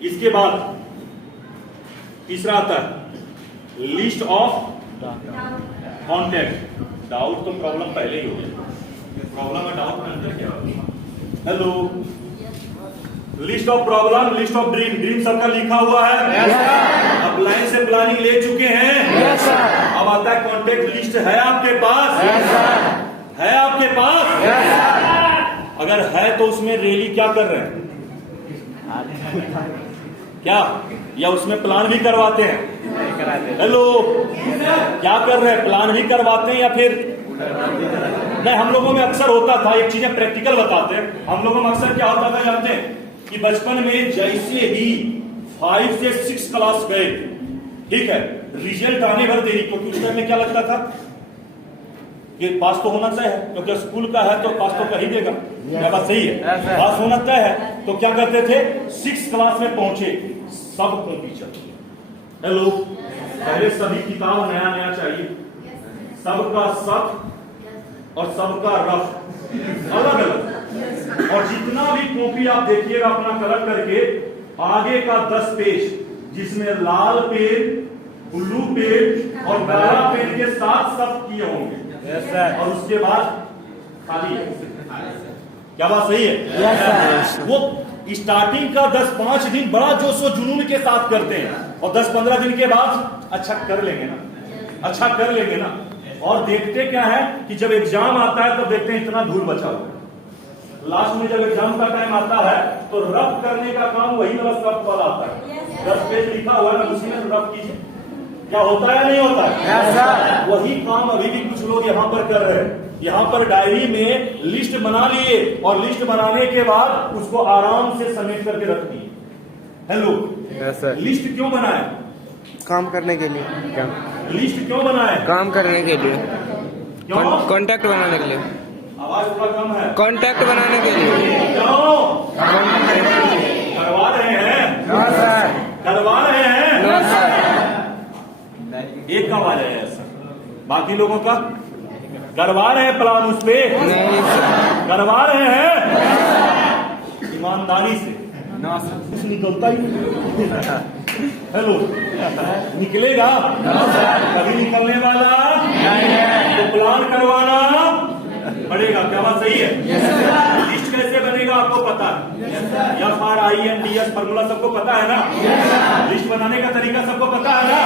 इसके बाद तीसरा आता है लिस्ट ऑफ कॉन्टेक्ट। डाउट तो प्रॉब्लम पहले ही हो गया, प्रॉब्लम में डाउट में अंदर क्या? Hello, list of problem, list of dream. Dream सबका लिखा हुआ है। अब लाइन से प्लानिंग ले चुके हैं। अब आता है कॉन्टेक्ट लिस्ट। है आपके पास? है आपके पास? अगर है तो उसमें रैली क्या कर रहे हैं? क्या या उसमें प्लान भी करवाते हैं? हेलो, क्या कर रहे हैं? प्लान ही करवाते हैं या फिर नहीं? हम लोगों में अक्सर होता था, एक चीजें प्रैक्टिकल बताते हैं। हम लोगों में अक्सर क्या होता था जानते हैं कि बचपन में जैसे ही 5 से 6 क्लास गए, ठीक है, रिजल्ट आने भर देरी, क्योंकि उस टाइम में क्या लगता था कि पास तो होना तय है, क्योंकि स्कूल का है तो पास तो कर ही देगा। क्या बात सही है? पास होना तय है। तो क्या करते थे? 6 क्लास में पहुंचे, सब कॉपी चल। हेलो, पहले सभी किताब नया नया चाहिए, सबका सब और सबका रफ अलग अलग, और जितना भी कॉपी आप देखिएगा अपना कलर करके, आगे का 10 पेज जिसमें लाल पेन, ब्लू पेन और काला पेन के साथ सब किए होंगे। और उसके बाद खाली है। क्या बात सही है? वो स्टार्टिंग का 10-5 दिन बड़ा जोश और जुनून के साथ करते हैं, और 10-15 दिन के बाद अच्छा कर लेंगे ना, अच्छा कर लेंगे ना। और देखते क्या है कि जब एग्जाम आता है तो देखते हैं इतना धूल बचा हुआ। लास्ट में जब एग्जाम का टाइम आता है तो रफ करने का काम वही रफ वाला आता है। 10 पेज लिखा हुआ है, उसी में रफ कीजिए। क्या होता है या नहीं होता है? वही काम अभी भी कुछ लोग यहाँ पर कर रहे हैं। यहाँ पर डायरी में लिस्ट बना लिए, और लिस्ट बनाने के बाद उसको आराम से समेट करके रख दिए। हेलो, लिस्ट क्यों बनाए? काम करने के लिए। लिस्ट क्यों बनाए? काम करने के लिए। क्यों? कॉन्टैक्ट बनाने के लिए। आवाज थोड़ा कम है। कॉन्टैक्ट बनाने के लिए। क्यों? करवा रहे हैं? No sir. करवा रहे हैं? No sir. एक का आवाज है ऐसा, बाकी लोगों का करवा रहे हैं प्लान उस पे? नहीं सर। करवा रहे हैं ईमानदारी से। No sir. कुछ निकलता ही नहीं। हेलो, निकलेगा? कभी निकलने वाला तो प्लान करवाना पड़ेगा। क्या बात सही है? लिस्ट कैसे बनेगा आपको पता है? FRINDS फॉर्मूला सबको पता है ना? लिस्ट बनाने का तरीका सबको पता है ना?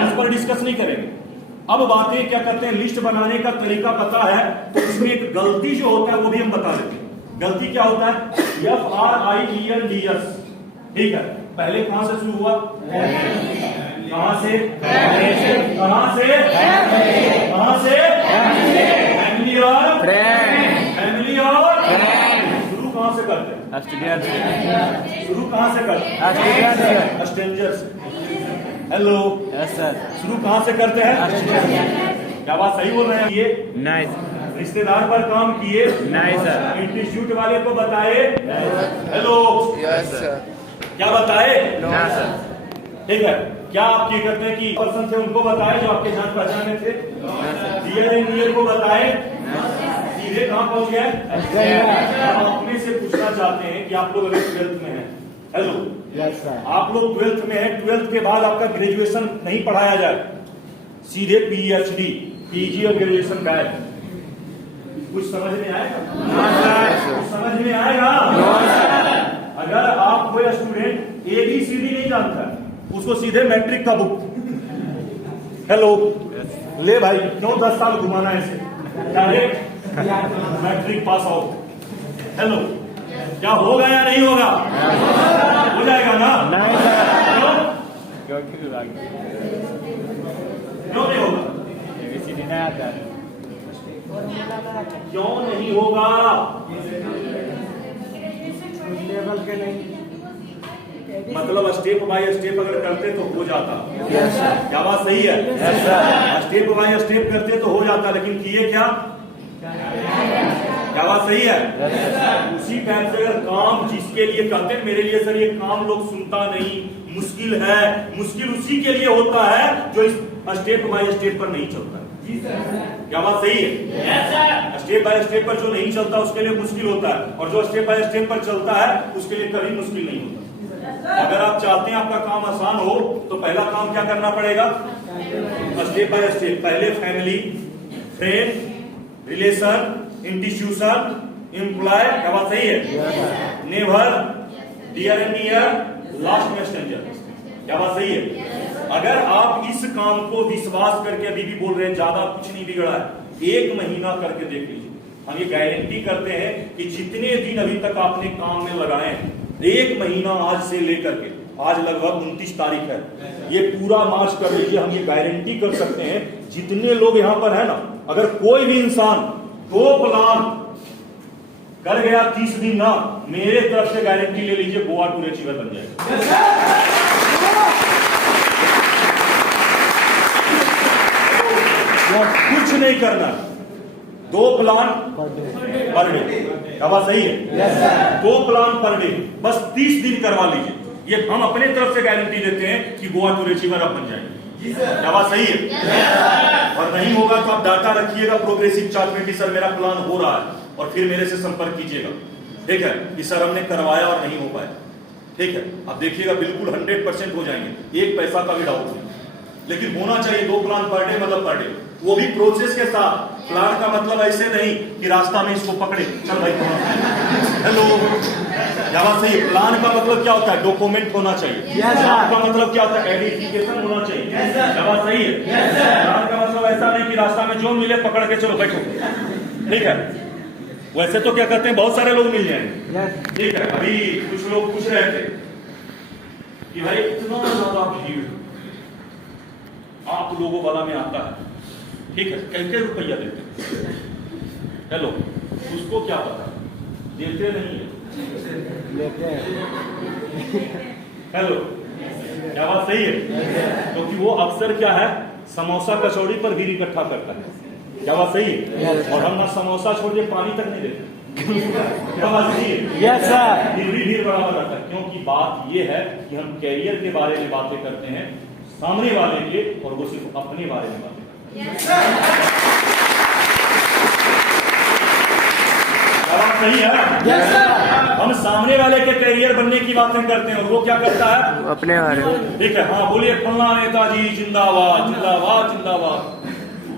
उस पर डिस्कस नहीं करेंगे। अब बातें क्या करते हैं, लिस्ट बनाने का तरीका पता है तो इसमें एक गलती जो होता है वो भी हम बता देते हैं। गलती क्या होता है? FRINDS, ठीक है। पहले कहां से शुरू हुआ? कहां से? कहां से? कहां से? फैमिली और फैमिली और शुरू कहां से करते हैं? शुरू कहां से करते हैं? स्ट्रेंजर्स। Hello, yes sir. शुरू कहां से करते हैं? क्या बात सही बोल रहे हैं? ये नाइस। रिश्तेदार पर काम किए? Nice sir. इंस्टीट्यूट वाले को बताए? Hello, yes sir. क्या बताए? No sir. ठीक है। क्या आप ये करते हैं कि पर्सन थे उनको बताए जो आपके जान पहचान में थे? DL को बताए? सीधे कहां पहुंच गए? हम अपने से पूछना चाहते हैं कि आप लोग अगर 12th में हैं, हेलो, यस सर। आप लोग 12th में हैं, 12th के बाद आपका ग्रेजुएशन नहीं पढ़ाया जाए, सीधे PhD, PG और ग्रेजुएशन का है। कुछ समझ में आएगा? कुछ समझ में आएगा? अगर आप कोई स्टूडेंट ABCD नहीं जानता, उसको सीधे मैट्रिक का बुक, हेलो, ले भाई 9-10 साल घुमाना ऐसे direct matric pass out. Hello, क्या होगा या नहीं होगा? हो जाएगा ना? क्यों नहीं होगा? क्यों नहीं होगा? लेवल के नहीं। मतलब स्टेप बाय स्टेप अगर करते तो हो जाता। Yes sir. क्या बात सही है? Yes sir. Step by step करते तो हो जाता, लेकिन किए क्या? क्या बात सही है? उसी टाइम से अगर काम जिसके लिए कहते हैं, मेरे लिए सर ये काम लोग सुनता नहीं, मुश्किल है, मुश्किल उसी के लिए होता है जो इस स्टेप बाय स्टेप पर नहीं चलता। क्या बात सही है? स्टेप बाय स्टेप पर जो नहीं चलता उसके लिए मुश्किल होता है, और जो स्टेप बाय स्टेप पर चलता है उसके लिए कभी मुश्किल नहीं होता। अगर आप चाहते हैं आपका काम आसान हो तो पहला काम क्या करना पड़ेगा? Step by step. पहले family, friend, relation, institution, employ. क्या बात सही है? Never, dear and near, last में स्ट्रेंजर। क्या बात सही है? अगर आप इस काम को विश्वास करके अभी भी बोल रहे हैं ज्यादा कुछ नहीं बिगड़ा है, 1 महीना करके देख लीजिए। हम ये गारंटी करते हैं कि जितने दिन अभी तक आपने काम में लगाए हैं, 1 महीना आज से लेकर के आज लगभग 29 तारीख है, ये पूरा मार्च कर लीजिए। हम ये गारंटी कर सकते हैं जितने लोग यहां पर है ना, अगर कोई भी इंसान 2 प्लान कर गया 30 दिन ना, मेरे तरफ से गारंटी ले लीजिए गोवा टूर अचीवर बन जाएगा। कुछ नहीं करना, 2 प्लान पर डे। क्या बात सही है? 2 प्लान पर डे, बस 30 दिन करवा लीजिए। ये हम अपने तरफ से गारंटी देते हैं कि गोवा टूर अचीवर आप बन जाएंगे। क्या बात सही है? और नहीं होगा तो आप डाटा रखिएगा प्रोग्रेसिव चार्ट में कि सर मेरा प्लान हो रहा है, और फिर मेरे से संपर्क कीजिएगा। ठीक है कि सर हमने करवाया और नहीं हो पाया। ठीक है, आप देखिएगा बिल्कुल 100% हो जाएंगे, 1 पैसा का भी डाउट नहीं। लेकिन होना चाहिए 2 प्लान पर डे, मतलब पर डे, वो भी प्रोसेस के साथ। प्लान का मतलब ऐसे नहीं कि रास्ता में इसको पकड़े चल भाई हेलो। क्या बात सही है? प्लान का मतलब क्या होता है? डॉक्यूमेंट होना चाहिए। प्लान का मतलब क्या होता है? एडिफिकेशन होना चाहिए। क्या बात सही है? प्लान का मतलब ऐसा नहीं कि रास्ता में जो मिले पकड़ के चलो बैठो। ठीक है, वैसे तो क्या करते हैं, बहुत सारे लोग मिल जाएंगे। ठीक है, अभी कुछ लोग पूछ रहे थे कि भाई इतना ज्यादा भीड़ आप लोगों वाला में आता है, ठीक है, कैसे रुपया देते हैं? हेलो, उसको क्या पता, देते नहीं है। हेलो, क्या बात सही है? क्योंकि वो अक्सर क्या है, समोसा कचौड़ी पर भीड़ इकट्ठा करता है। क्या बात सही है? और हम ना समोसा छोड़ के पानी तक नहीं देते। क्या बात सही है? Yes sir. भीड़ बराबर रहता है, क्योंकि बात ये है कि हम कैरियर के बारे में बातें करते हैं सामने वाले के, और वो सिर्फ अपने बारे में बातें करते हैं। बात सही है? Yes sir. हम सामने वाले के कैरियर बनने की बातें करते हैं, और वो क्या करता है? अपने बारे में। ठीक है, हाँ बोलिए, फलना नेताजी जिंदाबाद जिंदाबाद जिंदाबाद।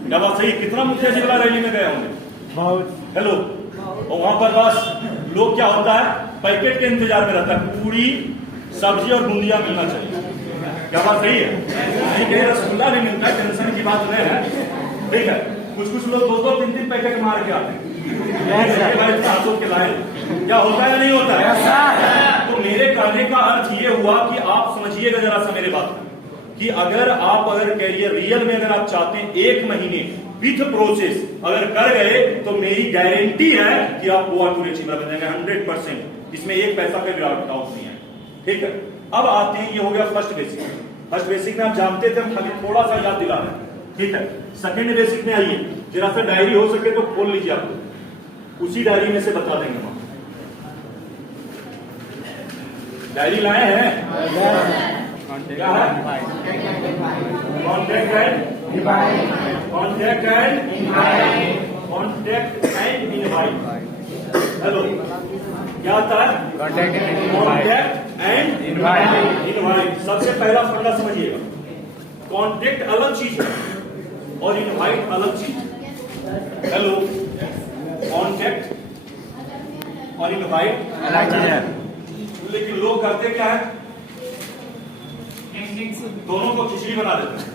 क्या बात सही? कितना मुखिया जिला रैली में गए होंगे? बहुत। हेलो, और वहां पर बस लोग क्या होता है, पैकेट के इंतजार में रहता है, पूरी सब्जी और बूंदिया मिलना चाहिए। क्या बात सही है? नहीं कहीं रसगुल्ला नहीं मिलता है, टेंशन की बात नहीं है। ठीक है, कुछ लोग 2-2, 3-3 पैकेट मार के आते हैं। के लाए क्या होता है या नहीं होता है? तो मेरे कहने का अर्थ ये हुआ कि आप समझिएगा जरा सा मेरे बात कि अगर कैरियर रियल में अगर आप चाहते हैं 1 महीने विथ प्रोसेस अगर कर गए, तो मेरी गारंटी है कि आप गोवा टूर अचीवर बन जाएंगे 100%। इसमें 1 पैसा का डाउट नहीं है। ठीक है, अब आते हैं, ये हो गया फर्स्ट बेसिक। फर्स्ट बेसिक में आप जानते थे, हम खाली थोड़ा सा याद दिला रहे हैं। ठीक है, सेकंड बेसिक में आइए, जरा सा डायरी हो सके तो खोल लीजिए, आपको उसी डायरी में से बता देंगे हम। डायरी लाए हैं? क्या है? Contact and invite. Contact and invite. Contact and invite. Hello, क्या आता है? Contact and invite. सबसे पहला फंडा समझिएगा, कॉन्टैक्ट अलग चीज है और इनवाइट अलग चीज है। हेलो, कॉन्टैक्ट और इनवाइट अलग चीज है। लेकिन लोग करते क्या है, दोनों को खिचड़ी बना देते हैं।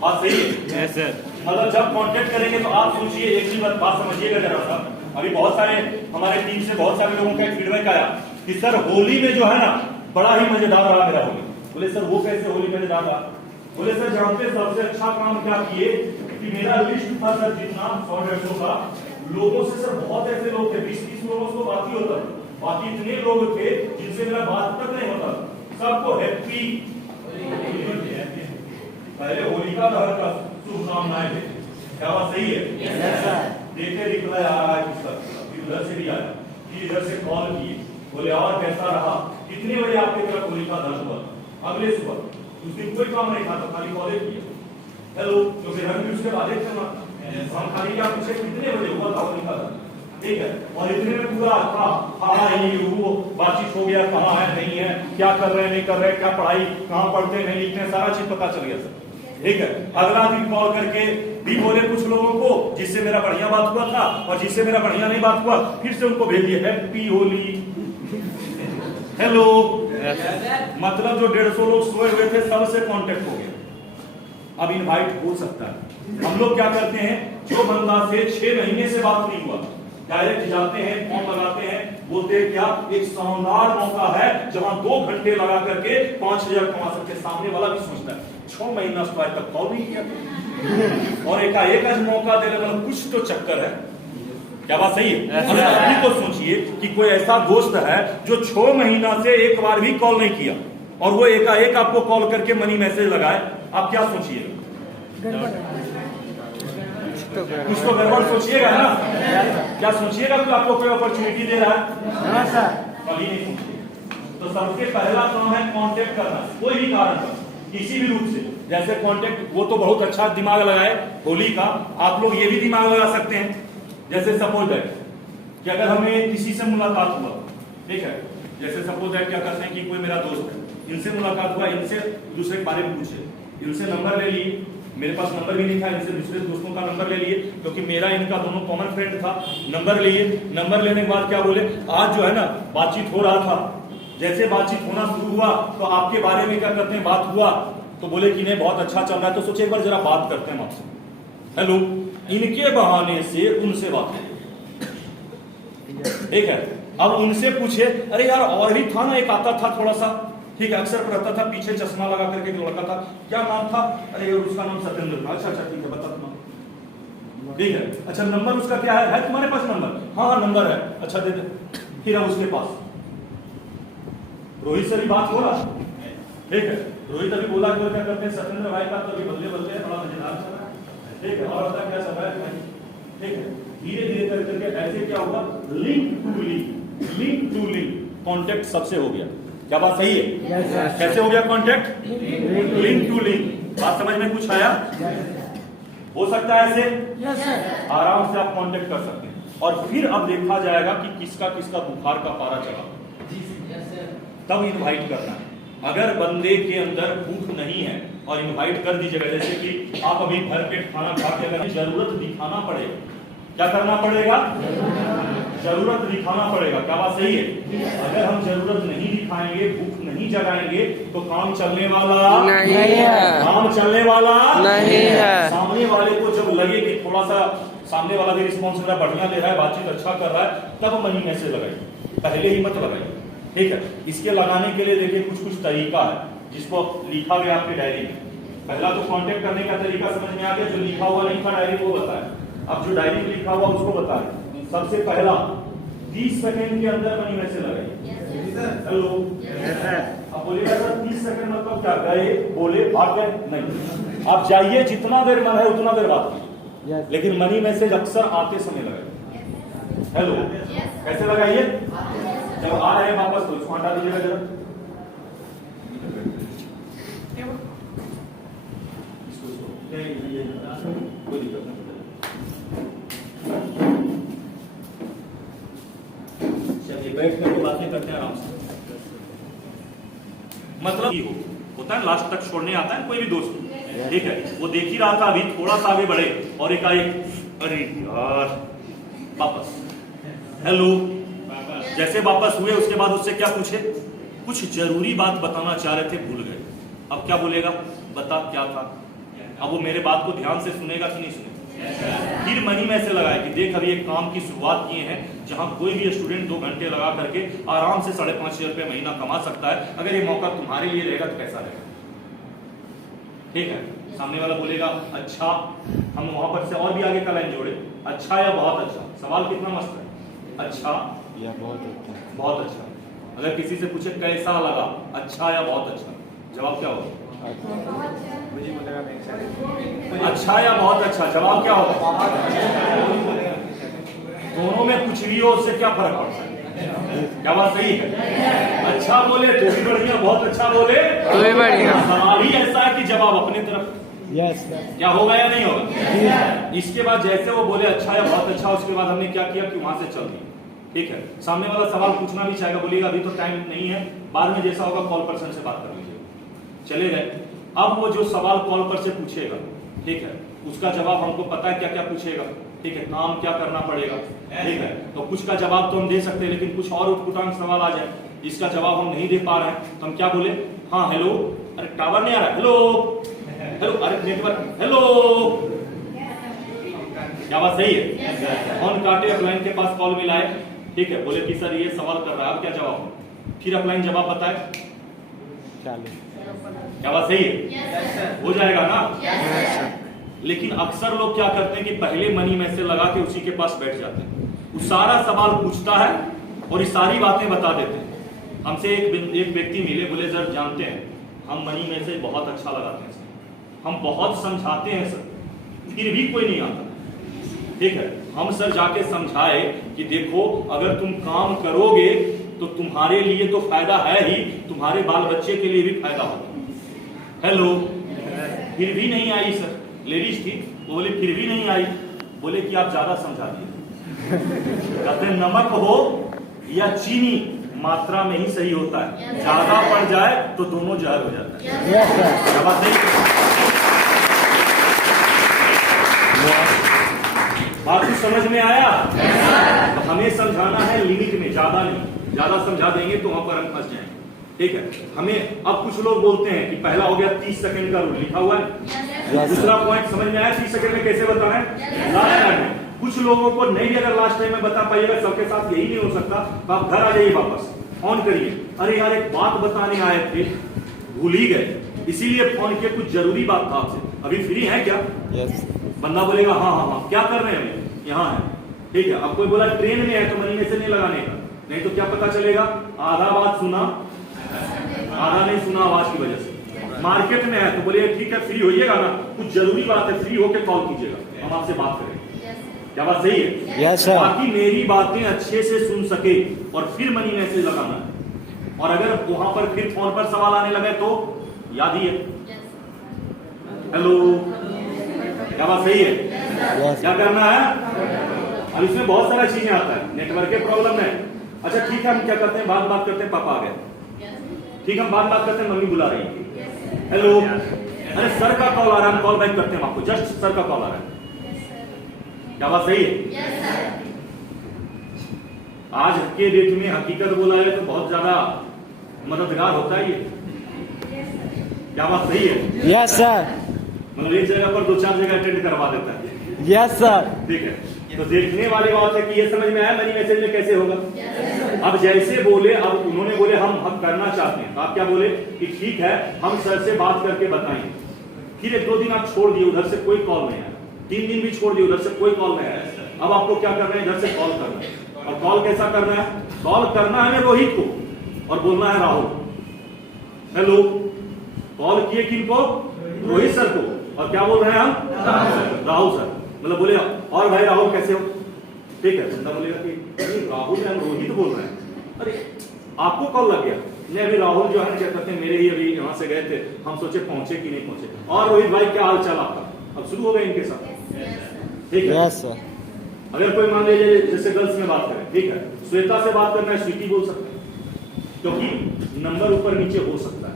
बात सही है? Yes sir. मतलब जब कॉन्टैक्ट करेंगे तो आप सोचिए, एक चीज बात समझिएगा जरा सा। अभी बहुत सारे हमारे टीम से बहुत सारे लोगों का एक फीडबैक आया कि सर होली में जो है ना, बड़ा ही मजेदार रहा मेरा होली। बोले सर वो कैसे होली मजेदार रहा? बोले सर जानते सबसे अच्छा काम क्या किए कि मेरा लिस्ट था सर जितना 100-150 का, लोगों से सर बहुत ऐसे लोग थे, 20-30 लोगों से बात ही होता, बाकी इतने लोग थे जिनसे मेरा बात तक नहीं होता, सबको हैप्पी पहले होलिका दहन का शुभकामनाएं थे। क्या बात सही है? देखे रिप्लाई आ रहा है कि सर इधर से भी आया, इधर से कॉल किए, बोले और कैसा रहा, कितने बजे आपके तरफ होलिका दहन हुआ? अगले सुबह। उस दिन कोई काम नहीं था, तो खाली कॉलेज किया, हेलो, तो फिर हम भी उसके बाद एक हम खाली क्या पूछे कितने बजे हुआ था होलिका दहन? ठीक है, और इतने में पूरा हाँ ये वो बातचीत हो गया, कहाँ है नहीं है, क्या कर रहे हैं नहीं कर रहे, क्या पढ़ाई कहाँ पढ़ते नहीं लिखते हैं, सारा चीज पता चल गया सर। ठीक है, अगला दिन कॉल करके भी बोले कुछ लोगों को जिससे मेरा बढ़िया बात हुआ था और जिससे मेरा बढ़िया नहीं बात हुआ, फिर से उनको भेज दिया हैप्पी होली, हेलो। मतलब जो 150 लोग सोए हुए थे सबसे कांटेक्ट हो गया। अब इनवाइट हो सकता है। हम लोग क्या करते हैं, जो बंदा से 6 महीने से बात नहीं हुआ, डायरेक्ट जाते हैं, फोन लगाते हैं, बोलते हैं क्या एक शानदार मौका है जहां 2 घंटे लगा करके 5000 कमा सकते। सामने वाला भी सोचता है 6 महीना से आज तक कॉल नहीं किया और एकाएक आज मौका देने वाला, कुछ तो चक्कर है। क्या बात सही है? अभी तो सोचिए कि कोई ऐसा दोस्त है जो 6 महीना से एक बार भी कॉल नहीं किया और वो एकाएक आपको कॉल करके मनी मैसेज लगाए, आप क्या सोचिएगा? कुछ तो गड़बड़ सोचिएगा ना। क्या सोचिएगा कि आपको कोई अपॉर्चुनिटी दे रहा है? कभी नहीं सोचिएगा। तो सबसे पहला काम है कांटेक्ट करना, कोई भी कारण पर, किसी भी रूप से। जैसे कांटेक्ट, वो तो बहुत अच्छा दिमाग लगाए होली का, आप लोग ये भी दिमाग लगा सकते हैं। जैसे सपोज है कि अगर हमें किसी से मुलाकात हुआ, ठीक है, जैसे सपोज है क्या करते हैं कि कोई मेरा दोस्त है, इनसे मुलाकात हुआ, इनसे दूसरे के बारे में पूछे, इनसे नंबर ले लिए, मेरे पास नंबर भी नहीं था, इनसे दूसरे दोस्तों का नंबर ले लिए क्योंकि मेरा इनका दोनों कॉमन फ्रेंड था। नंबर लिए, नंबर लेने के बाद क्या बोले, आज जो है ना बातचीत हो रहा था, जैसे बातचीत होना शुरू हुआ तो आपके बारे में क्या करते हैं, बात हुआ तो बोले कि नहीं बहुत अच्छा चल रहा है, तो सोचे एक बार जरा बात करते हैं आपसे। हेलो, इनके बहाने से उनसे बात है, ठीक है। अब उनसे पूछे, अरे यार और भी था ना एक आता था थोड़ा सा, ठीक है, अक्सर पढ़ता था, पीछे चश्मा लगा करके एक लड़का था, क्या नाम था? अरे उसका नाम सत्येंद्र था। अच्छा ठीक है, बता तुम्हारा, ठीक है, अच्छा नंबर उसका क्या है तुम्हारे पास नंबर? हाँ नंबर है, अच्छा दे दे। फिर अब उसके पास रोहित से भी बात हो रहा, ठीक है, रोहित अभी बोला कि क्या करते हैं सत्येंद्र भाई का, तो अभी बदले बदले बड़ा मजेदार चल रहा है, ठीक है, और क्या चल रहा है, ठीक है। धीरे धीरे करके ऐसे क्या होगा, link to link, link to link, contact सबसे हो गया। क्या बात सही है? कैसे हो गया कॉन्टेक्ट? Link to link. बात समझ में कुछ आया? हो सकता है ऐसे आराम से आप कांटेक्ट कर सकते हैं और फिर अब देखा जाएगा कि किसका किसका बुखार का पारा चढ़ा, तब इनवाइट करना है। अगर बंदे के अंदर भूख नहीं है और इनवाइट कर दीजिएगा, जैसे कि आप अभी भर पेट खाना खा के अगर जरूरत दिखाना पड़ेगा, क्या करना पड़ेगा? जरूरत दिखाना पड़ेगा। क्या बात सही है? अगर हम जरूरत नहीं दिखाएंगे, भूख नहीं जगाएंगे तो काम चलने वाला नहीं है, काम चलने वाला नहीं है। सामने वाले को जब लगे कि थोड़ा सा सामने वाला भी रिस्पॉन्स मेरा बढ़िया दे रहा है, बातचीत अच्छा कर रहा है, तब मनी मैसेज लगाइए, पहले ही मत लगाइए, ठीक है। इसके लगाने के लिए देखिए कुछ कुछ तरीका है जिसको लिखा गया आपकी डायरी में। पहला तो कांटेक्ट करने का तरीका समझ में आ गया, जो लिखा हुआ नहीं था डायरी वो बताया, अब जो डायरी में लिखा हुआ उसको बताया। सबसे पहला 30 सेकंड के अंदर मनी मैसेज लगाइए। हेलो, अब बोलिएगा सर 30 सेकंड मतलब क्या, गए बोले भाग गए? नहीं, आप जाइए, जितना देर मन है उतना देर बात कीजिए, लेकिन मनी मैसेज अक्सर आते समय लगाइए। हेलो, कैसे लगाइए? जब आ रहे हैं वापस तो इसको हटा दीजिएगा जरा, कोई दिक्कत नहीं, चलिए बैठ कर बातें करते हैं आराम से। मतलब ही होता है लास्ट तक छोड़ने आता है कोई भी दोस्त, ठीक है, वो देख ही रहा था, अभी थोड़ा सा आगे बढ़े और एकाएक अरे यार वापस, हेलो। जैसे वापस हुए उसके बाद उससे क्या पूछे, कुछ जरूरी बात बताना चाह रहे थे, भूल गए, अब क्या बोलेगा, बता क्या था। अब वो मेरे बात को ध्यान से सुनेगा कि नहीं सुनेगा? फिर मनी मैसेज लगाए कि देख अभी एक काम की शुरुआत किए हैं जहां कोई भी स्टूडेंट 2 घंटे लगा करके आराम से 5,500 रुपए महीना कमा सकता है, अगर ये मौका तुम्हारे लिए रहेगा तो कैसा रहेगा, ठीक है। सामने वाला बोलेगा अच्छा, हम वहां पर से और भी आगे का लाइन जोड़े, अच्छा या बहुत अच्छा। सवाल कितना मस्त है, अच्छा या बहुत अच्छा। अगर किसी से पूछे कैसा लगा, अच्छा या बहुत अच्छा, जवाब क्या होगा? अच्छा या बहुत अच्छा, जवाब क्या होगा? दोनों में कुछ भी हो उससे क्या फर्क पड़ता है? क्या बात सही है? अच्छा बोले तो भी बढ़िया, बहुत अच्छा बोले तो भी बढ़िया। सवाल ही ऐसा है कि जवाब अपनी तरफ यस सर। क्या होगा या नहीं होगा? जी सर। इसके बाद जैसे वो बोले अच्छा या बहुत अच्छा, उसके बाद हमने क्या किया कि वहां से चल दिया। ठीक है, सामने वाला सवाल पूछना भी चाहेगा, बोलिएगा अभी तो टाइम नहीं है, बाद में जैसा होगा कॉल पर्सन से बात कर लीजिएगा। चले गए। अब वो जो सवाल कॉल पर से पूछेगा, ठीक है, उसका जवाब हमको पता है क्या क्या पूछेगा। ठीक है, काम क्या करना पड़ेगा। ठीक है, तो कुछ का जवाब तो हम दे सकते हैं, लेकिन कुछ और उटपटांग सवाल आ जाए, इसका जवाब हम नहीं दे पा रहे हैं, तो हम क्या बोले? हाँ हेलो, अरे टावर नहीं आ रहा, हेलो हेलो, अरे नेटवर्क, हेलो। क्या बात सही है? फोन काटे, अपलाइन के पास कॉल मिलाए, ठीक है, बोले कि सर ये सवाल कर रहा है, अब क्या जवाब? फिर अपलाइन जवाब बताए, क्या बात सही है? हो जाएगा ना? लेकिन अक्सर लोग क्या करते हैं कि पहले मनी मैसेज लगा के उसी के पास बैठ जाते हैं, वो सारा सवाल पूछता है और ये सारी बातें बता देते हैं। हमसे एक व्यक्ति मिले, बोले सर जानते हैं हम मनी मैसेज बहुत अच्छा लगाते हैं सर, हम बहुत समझाते हैं सर, फिर भी कोई नहीं आता। ठीक है, हम सर जाके समझाए कि देखो अगर तुम काम करोगे तो तुम्हारे लिए तो फायदा है ही, तुम्हारे बाल बच्चे के लिए भी फायदा होगा। हेलो, फिर भी नहीं आई सर, लेडीज थी, बोले फिर भी नहीं आई, बोले कि आप ज्यादा समझा दिए। कहते नमक हो या चीनी मात्रा में ही सही होता है, ज्यादा पड़ जाए तो दोनों जहर हो जाता है। क्या बात नहीं? बात कुछ समझ में आया? तो हमें समझाना है लिमिट में, ज्यादा नहीं। ज्यादा समझा देंगे तो वहां पर हम फंस जाएंगे। ठीक है, हमें अब कुछ लोग बोलते हैं कि पहला हो गया 30 सेकंड का रूल, लिखा हुआ है। दूसरा पॉइंट समझ में आया 30 सेकंड में कैसे बताएं? लास्ट टाइम में कुछ लोगों को नहीं, अगर लास्ट टाइम में बता पाइएगा, सबके साथ यही नहीं हो सकता, तो आप घर आ जाइए, वापस ऑन करिए। अरे यार एक बात बताने आए थे, भूल ही गए, इसीलिए फोन किया, कुछ जरूरी बात था आपसे, अभी फ्री है क्या? यस। बंदा बोलेगा हाँ हाँ हाँ, क्या कर रहे हैं? अभी यहाँ है। ठीक है, अब कोई बोला ट्रेन में है तो मनी मैसेज नहीं लगाने का, नहीं तो क्या पता चलेगा? आधा बात सुना, आधा नहीं सुना आवाज की वजह से। मार्केट में है तो बोलिए ठीक है फ्री होइएगा ना, कुछ जरूरी बात है, फ्री होके कॉल कीजिएगा, हम आपसे बात करेंगे। क्या बात सही है? Yes sir. ताकि मेरी बातें अच्छे से सुन सके और फिर मनी मैसेज लगाना है। और अगर वहां पर फिर फोन पर सवाल आने लगे तो याद ही है, हेलो, क्या बात सही है? क्या करना है? अब इसमें बहुत सारा चीजें आता है, नेटवर्क के प्रॉब्लम है। अच्छा ठीक है, हम क्या करते हैं, बात करते हैं, पापा आ गए, ठीक है, हम बात करते हैं, मम्मी बुला रही है, हेलो, अरे सर का कॉल आ रहा है, कॉल बैक करते हैं आपको, जस्ट सर का कॉल आ रहा है। क्या बात सही है? आज के डेट में हकीकत बोला है तो बहुत ज्यादा मददगार होता है ये। क्या बात सही है? Yes sir. मतलब एक जगह पर 2-4 जगह अटेंड करवा देता है। Yes sir. ठीक है, तो देखने वाली बात है कि ये समझ में आया मनी मैसेज में कैसे होगा। अब जैसे बोले, अब उन्होंने बोले हम करना चाहते हैं, तो आप क्या बोले कि ठीक है हम सर से बात करके बताएंगे। फिर 1-2 दिन आप छोड़ दिए, उधर से कोई कॉल नहीं आया, 3 दिन भी छोड़ दिए, उधर से कोई कॉल नहीं आया। अब आपको क्या करना है, इधर से कॉल करना है। और कॉल कैसा करना है? कॉल करना है रोहित को और बोलना है राहुल, हेलो। कॉल किए किनको? रोहित सर को, और क्या बोल रहे हैं हम? राहुल सर। मतलब बोले और भाई राहुल कैसे हो? ठीक है, बंदा बोलेगा कि राहुल हम रोहित बोल रहे हैं, अरे आपको कॉल लग गया। नहीं, अभी राहुल जो है क्या करते हैं, मेरे ही अभी यहाँ से गए थे, हम सोचे पहुंचे कि नहीं पहुंचे। और रोहित भाई क्या हाल चाल आपका? अब शुरू हो गए इनके साथ। ठीक है, यस सर। अगर कोई मान लीजिए जैसे गर्ल्स में बात करें, ठीक है, श्वेता से बात करना है, स्वीटी बोल सकते हैं, क्योंकि नंबर ऊपर नीचे हो सकता है।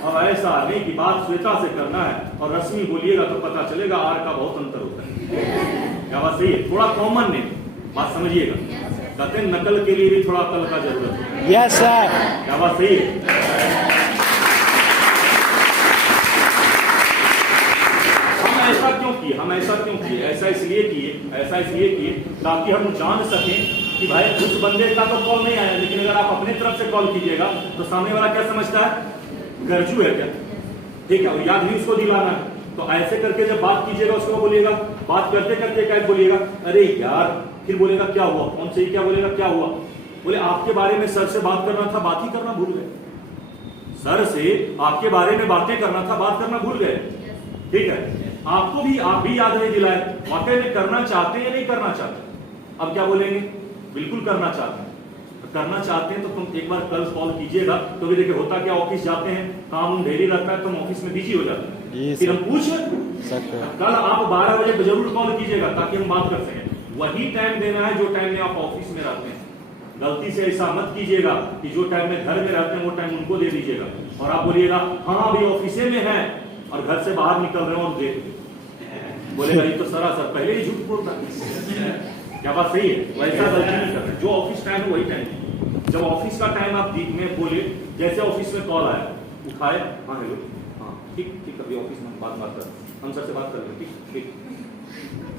अब ऐसा नहीं कि बात श्वेता से करना है और रश्मि बोलिएगा तो पता चलेगा आर का बहुत अंतर होता है। क्या बात सही है? थोड़ा कॉमन ने बात समझिएगा, कहते हैं नकल के लिए भी थोड़ा अकल का जरूरत है। Yes sir. क्या बात सही है? ऐसा क्यों किए? हम ऐसा क्यों किए? ऐसा इसलिए किए ताकि हम जान सकें कि भाई उस बंदे का तो कॉल नहीं आया, लेकिन अगर आप अपने तरफ से कॉल कीजिएगा तो सामने वाला क्या समझता है, गरजू है क्या। ठीक है, और याद भी उसको दिलाना है। तो ऐसे करके जब बात कीजिएगा उसको बोलिएगा, बात करते करते क्या बोलिएगा, अरे यार, फिर बोलेगा क्या हुआ, कौन से क्या बोलेगा क्या हुआ, बोले आपके बारे में सर से बात करना था, बात ही करना भूल गए। सर से आपके बारे में बातें करना था, बात करना भूल गए। ठीक है, आपको भी आप भी याद नहीं दिलाए, वाकई में करना चाहते हैं या नहीं करना चाहते? अब क्या बोलेंगे? बिल्कुल करना चाहते हैं। करना चाहते हैं तो तुम एक बार कल कॉल कीजिएगा, क्योंकि देखिए होता क्या, ऑफिस जाते हैं, काम ढेरी रहता है, तुम ऑफिस में बिजी हो जाते हैं, जी फिर हम सर। पूछ सकते हैं। कल आप 12 बजे जरूर कॉल कीजिएगा ताकि हम बात कर सकें। वही टाइम देना है जो टाइम में आप ऑफिस में रहते हैं। गलती से ऐसा मत कीजिएगा कि जो टाइम में घर में रहते हैं वो टाइम उनको दे दीजिएगा और आप बोलिएगा हाँ अभी ऑफिस में है और घर से बाहर निकल रहे हो और देख बोलेगा ये तो सरासर पहले ही झूठ बोलता है। क्या बात सही है? वैसा गलती नहीं कर रहे। जो ऑफिस टाइम है वही टाइम। जब ऑफिस का टाइम आप में बोले, जैसे ऑफिस में कॉल आया, उठाए, हाँ हेलो, हाँ ठीक ठीक, अभी ऑफिस में बात कर, हम सर से बात कर रहे, ठीक ठीक,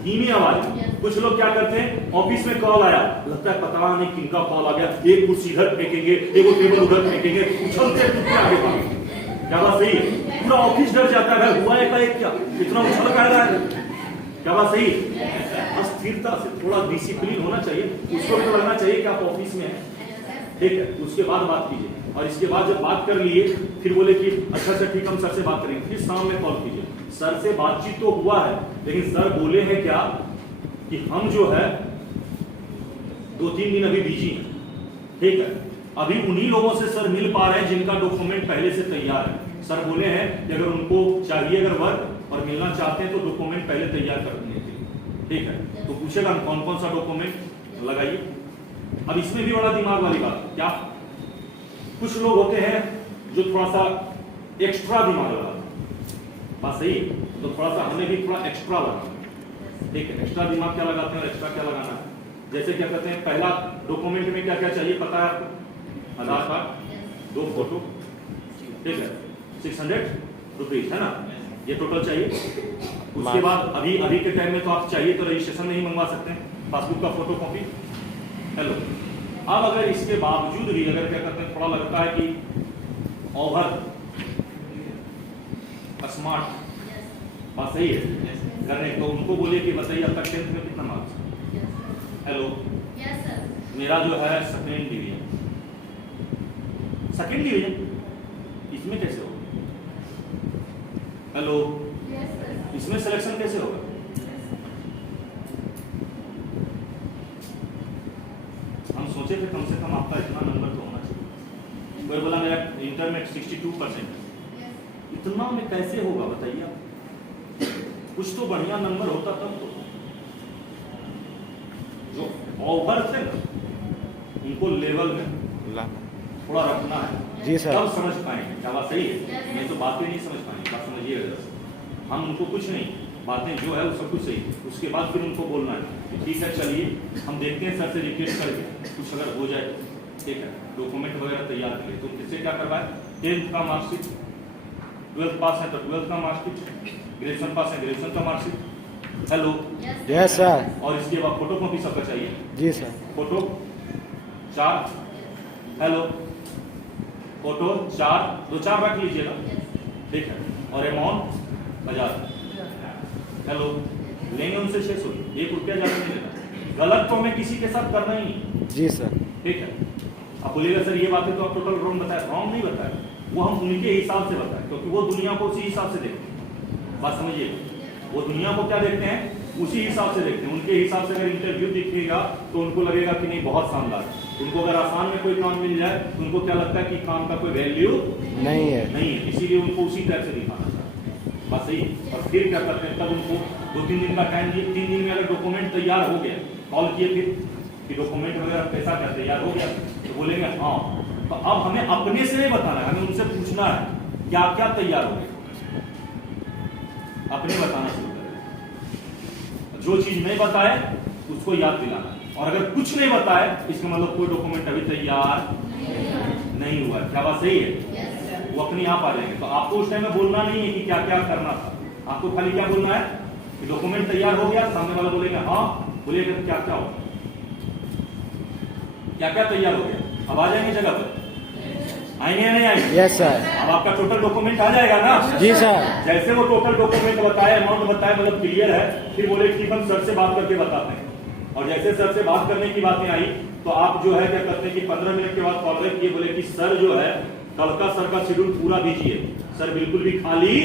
धीमी आवाज। कुछ लोग क्या करते हैं, ऑफिस में कॉल आया, लगता है पता नहीं किनका कॉल आ गया, एक कुर्सी इधर फेंकेंगे, एक टेबल उधर फेंकेंगे, उछलते आगे भागे। क्या बात सही है? पूरा ऑफिस डर जाता है, हुआ है क्या, इतना उछल कर रहा है। क्या बात सही है? स्थिरता से थोड़ा डिसिप्लिन होना चाहिए। उसको भी तो लगना चाहिए कि आप ऑफिस में हैं, ठीक है। उसके बाद बात कीजिए और इसके बाद जब बात कर लिए फिर बोले कि अच्छा अच्छा ठीक, हम सर से बात करेंगे, फिर शाम में कॉल कीजिए। सर से बातचीत तो हुआ है, लेकिन सर बोले हैं क्या कि हम जो है 2-3 दिन अभी बिजी हैं, ठीक है। अभी उन्हीं लोगों से सर मिल पा रहे हैं जिनका डॉक्यूमेंट पहले से तैयार है। सर बोले हैं कि अगर उनको चाहिए अगर वर्क और मिलना चाहते हैं तो डॉक्यूमेंट पहले तैयार कर देने के लिए, ठीक है। तो पूछेगा कौन कौन सा डॉक्यूमेंट लगाइए। अब इसमें भी बड़ा दिमाग वाली बात क्या, कुछ लोग होते हैं जो थोड़ा सा एक्स्ट्रा दिमाग लगाते हैं, बात सही है? तो थोड़ा सा हमें भी थोड़ा एक्स्ट्रा लगाना है, ठीक है। एक्स्ट्रा दिमाग क्या लगाते हैं और एक्स्ट्रा क्या लगाना है, जैसे क्या कहते हैं, पहला डॉक्यूमेंट में क्या क्या चाहिए पता है आपको? आधार कार्ड, 2 फोटो, ठीक है, 600 रुपीज है ना, ये टोटल चाहिए। उसके बाद अभी के टाइम में तो आप चाहिए तो रजिस्ट्रेशन नहीं मंगवा सकते हैं, पासबुक का फोटो कॉपी। हेलो, अब अगर इसके बावजूद भी अगर क्या करते हैं, थोड़ा लगता है कि ओवर स्मार्ट, बात सही है करने, तो उनको बोलिए कि बताइए अब तक 10th में कितना मार्क्स? हेलो, मेरा जो है सेकेंड डिवीजन। सेकेंड डिवीजन इसमें कैसे होगा? हेलो, इसमें सिलेक्शन कैसे होगा? हम सोचे थे कम से कम आपका इतना नंबर तो होना चाहिए। कोई बोला मेरा इंटर में 62%, इतना में कैसे होगा बताइए आप? कुछ तो बढ़िया नंबर होता तब तो। जो ओवर थे ना उनको लेवल में थोड़ा रखना है जी सर। तब समझ पाएंगे। क्या बात सही है? नहीं तो बातें नहीं समझ पाएंगे। बात समझिएगा, हम उनको कुछ नहीं, बातें जो है वो सब कुछ सही, उसके बाद फिर उनको बोलना है ठीक है चलिए हम देखते हैं सर से रिक्वेस्ट करके कुछ अगर हो जाए, ठीक है। डॉक्यूमेंट वगैरह तैयार करिए। तो किससे क्या करवाए? 10th का मार्कशीट, 12th पास है तो 12th का मार्कशीट, ग्रेजुएशन पास है ग्रेजुएशन का मार्कशीट। Hello, yes sir. और इसके बाद फोटो कॉपी सबका चाहिए। जी सर। फोटो 4, हेलो, फोटो 4, 2-4 रख लीजिएगा, ठीक है। और अमाउंट 1000। हेलो, लेंगे उनसे 600, 1 रुपया ज्यादा नहीं लेना। गलत तो हमें किसी के साथ करना ही नहीं, जी सर। ठीक है। आप बोलिएगा सर ये बातें तो आप टोटल रॉन्ग बताए, रॉन्ग नहीं बताए, वो हम उनके हिसाब से बताए क्योंकि वो दुनिया को उसी हिसाब से देखते हैं। बात समझिए, वो दुनिया को क्या देखते हैं उसी हिसाब से देखते हैं। उनके हिसाब से अगर इंटरव्यू दिखेगा तो उनको लगेगा कि नहीं बहुत शानदार। उनको अगर आसान में कोई काम मिल जाए तो उनको क्या लगता है कि काम का कोई वैल्यू नहीं है, इसीलिए उनको उसी टाइप से दिखाना चाहते हैं। बात सही। और फिर क्या करते हैं, तब उनको 2-3 दिन का टाइम दिए। 3 दिन में अगर डॉक्यूमेंट तैयार हो गया, कॉल किए फिर कि डॉक्यूमेंट वगैरह कैसा क्या तैयार हो गया, तो बोलेंगे हाँ। तो अब हमें अपने से नहीं बताना है, हमें उनसे पूछना है क्या क्या तैयार हो गया, अपने बताना शुरू करें। जो चीज नहीं बताए उसको याद दिलाना, और अगर कुछ नहीं बताए इसका मतलब कोई डॉक्यूमेंट अभी तैयार नहीं हुआ है। क्या बात सही है? वो अपने आप आ जाएंगे। तो आपको उस टाइम में बोलना नहीं है कि क्या क्या करना था, आपको खाली क्या बोलना है कि डॉक्यूमेंट तैयार हो गया। सामने वाला बोलेगा हाँ, बोलिएगा क्या क्या हो, क्या क्या तैयार हो गया। अब आ जाएंगे जगह पर, आएंगे या नहीं आएंगे? Yes sir. अब आपका टोटल डॉक्यूमेंट आ जाएगा ना? जी सर। जैसे वो टोटल डॉक्यूमेंट बताए, अमाउंट बताए, मतलब क्लियर है, फिर बोले कि हम सर से बात करके बताते हैं। और जैसे सर से बात करने की बातें आई तो आप जो है क्या करते हैं कि 15 मिनट के बाद कॉल बैक किए, बोले कि सर जो है कल का सर का शेड्यूल पूरा दीजिए, सर बिल्कुल भी खाली।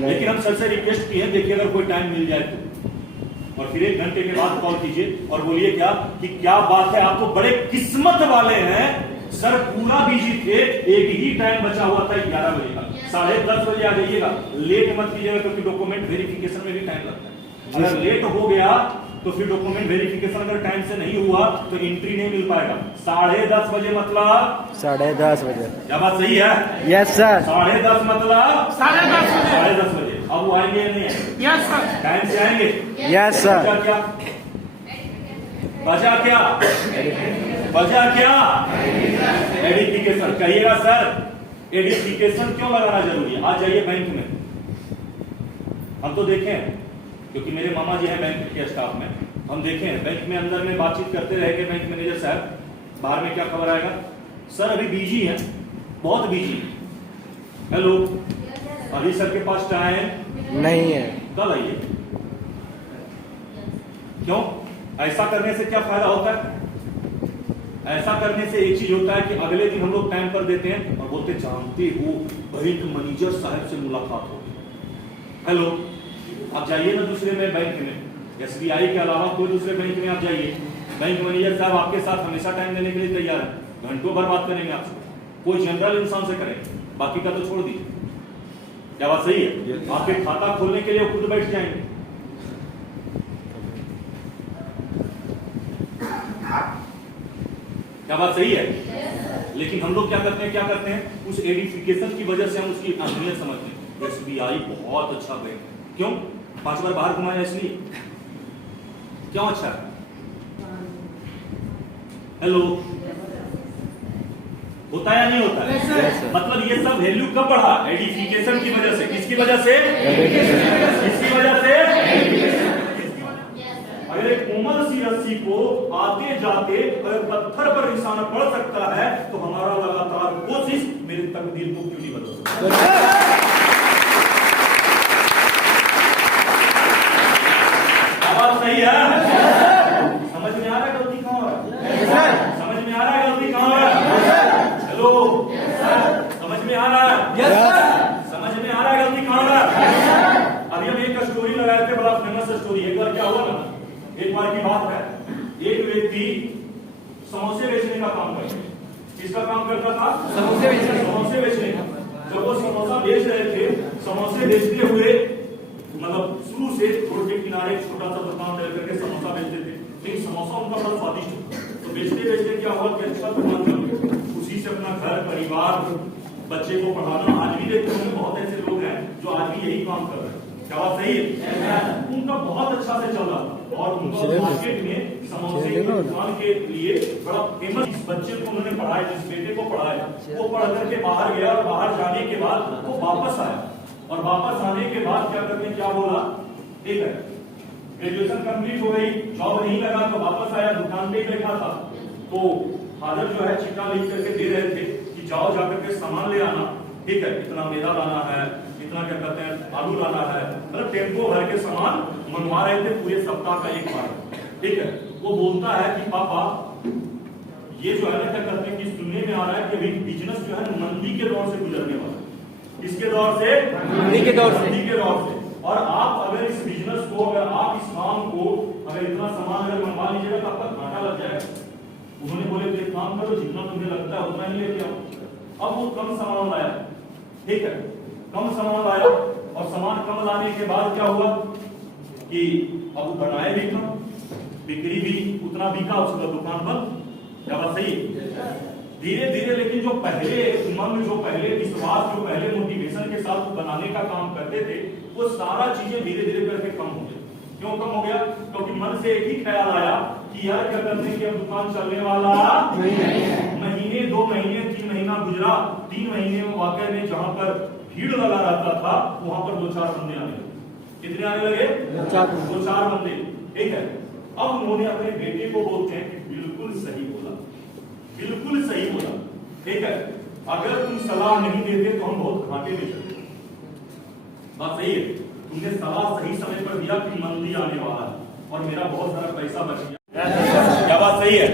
लेकिन हम सर से रिक्वेस्ट किए देखिए अगर कोई टाइम मिल जाए तो और फिर 1 घंटे के बाद कॉल कीजिए और बोलिए क्या कि क्या बात है, आप तो बड़े किस्मत वाले हैं सर, पूरा बिजी थे, एक ही टाइम बचा हुआ था 11 बजे का, 10:30 बजे आ जाइएगा, लेट मत कीजिएगा क्योंकि डॉक्यूमेंट वेरिफिकेशन में भी टाइम लगता है। अगर लेट हो गया तो फिर डॉक्यूमेंट वेरिफिकेशन अगर टाइम से नहीं हुआ तो एंट्री नहीं मिल पाएगा। 10:30 बजे मतलब 10:30 बजे। क्या बात सही है? Yes sir. 10:30 मतलब 10:30 बजे। 10:30 बजे। अब वो आएंगे या नहीं आएंगे? Yes sir. टाइम से आएंगे? Yes sir. वजह क्या वजह क्या? एडिफिकेशन। कहिएगा सर एडिफिकेशन क्यों लगाना जरूरी है? आज जाइए बैंक में, हम तो देखें क्योंकि मेरे मामा जी हैं बैंक के स्टाफ में, हम देखें बैंक में अंदर में बातचीत करते रहेंगे बैंक मैनेजर साहब, बाहर में क्या खबर आएगा, सर अभी बिजी है, बहुत बिजी। हेलो, अभी सर के पास टाइम नहीं है। कल आइए। क्यों? ऐसा करने से क्या फायदा होता है? ऐसा करने से एक चीज होता है कि अगले दिन हम लोग टाइम पर देते हैं और बोलते जानते हो बैंक मैनेजर साहब से मुलाकात होगी। हेलो, आप जाइए ना दूसरे में बैंक में, SBI के अलावा कोई दूसरे बैंक में आप जाइए, बैंक मैनेजर साहब आपके साथ हमेशा टाइम देने के लिए तैयार है, घंटों भर बात करेंगे आपसे, कोई जनरल इंसान से करेंगे, बाकी का तो छोड़ दीजिए। क्या बात सही है? आपके खाता खोलने के लिए खुद बैठ जाएंगे। क्या बात सही है? लेकिन हम लोग क्या करते हैं, उस एडिफिकेशन की वजह से हम उसकी अहमियत समझते हैं। SBI बहुत अच्छा बैंक है। क्यों? 5 बार बाहर घुमाया इसलिए। क्यों अच्छा है? हेलो, होता है या नहीं होता है? मतलब ये सब वैल्यू कब बढ़ा? एडिफिकेशन की वजह से। किसकी वजह से? किसकी वजह से? अगर एक कोमल सी रस्सी को आते जाते अगर पत्थर पर निशाना पड़ सकता है तो हमारा लगातार कोशिश मेरी तकदीर को क्यों नहीं बदल सकता? बात सही है? समझ में आ रहा है गलती कहां हो रहा है? समझ में आ रहा है गलती कहां हो रहा है? हेलो, समझ में आ रहा है? समझ में आ रहा है गलती कहां हो रहा है? अभी हम एक स्टोरी लगाए थे, बड़ा फेमस स्टोरी। एक बार क्या हुआ ना, एक बार की बात है, एक व्यक्ति समोसे बेचने का काम करता था। किसका काम करता था? समोसे बेचने का। जब वो समोसा बेच रहे थे, समोसे बेचते हुए मतलब शुरू से रोड के किनारे छोटा सा दुकान डाल करके समोसा बेचते थे, लेकिन समोसा उनका बड़ा स्वादिष्ट था। तो बेचते बेचते क्या हुआ कि अच्छा दुकान कर उसी से अपना घर परिवार बच्चे को पढ़ाना। आज भी देखते होंगे बहुत ऐसे लोग हैं जो आज भी यही काम कर रहे हैं। क्या बात सही है? उनका बहुत अच्छा से चल रहा था और उनको मार्केट में समोसे की दुकान के लिए बड़ा फेमस। इस बच्चे को उन्होंने पढ़ाया, जिस बेटे को पढ़ाया, वो पढ़ करके बाहर गया और बाहर जाने के बाद वो वापस आया और वापस आने के बाद क्या करके क्या बोला, ठीक है ग्रेजुएशन कंप्लीट हो गई, जॉब नहीं लगा तो वापस आया, दुकान पे बैठा था तो फादर जो है चिट्ठा लिख करके दे रहे थे कि जाओ जाकर के सामान ले आना, ठीक है इतना मैदा लाना है, इतना क्या कहते हैं आलू लाना है, मतलब टेम्पो भर के सामान मंगवा रहे थे पूरे सप्ताह का एक बार, ठीक है। वो बोलता है कि पापा ये जो है ना क्या करते हैं कि सुनने में आ रहा है कि अभी बिजनेस जो है मंदी के दौर से गुजरने वाला है। किसके दौर से? मंदी के दौर से। मंदी के दौर से। और आप अगर इस बिजनेस को, अगर आप इस काम को अगर इतना सामान अगर मंगवा लीजिएगा तो आपका घाटा लग जाएगा। उन्होंने बोले तो एक काम करो, जितना तुम्हें लगता है उतना ही लेके आओ। अब वो कम सामान लाया, ठीक है कम सामान लाया और सामान कम लाने के बाद क्या हुआ कि अब वो बनाए भी कम, बिक्री भी उतना बिका, उसका दुकान बंद। क्या बात सही? धीरे धीरे लेकिन जो पहले उमंग, जो पहले विश्वास, जो पहले मोटिवेशन के साथ बनाने का काम करते थे, वो सारा चीजें धीरे धीरे करके कम हो गई। क्यों कम हो गया? क्योंकि मन से एक ही ख्याल आया कि यार क्या करते हैं कि अब दुकान चलने वाला महीने 2 महीने 3 महीना गुजरा, 3 महीने में वाकई में जहां पर भीड़ लगा रहता था वहां पर 2-4 बंदे आने लगे। कितने आने लगे? 2-4 बंदे, ठीक है। अब उन्होंने अपने बेटे को बोलते हैं कि बिल्कुल सही बोला, बिल्कुल सही बोला, ठीक है अगर तुम सलाह नहीं देते तो हम बहुत घाटे में चलते। बात सही है, तुमने सलाह सही समय पर दिया कि मंदी आने वाला है और मेरा बहुत सारा पैसा बच गया। क्या बात सही है?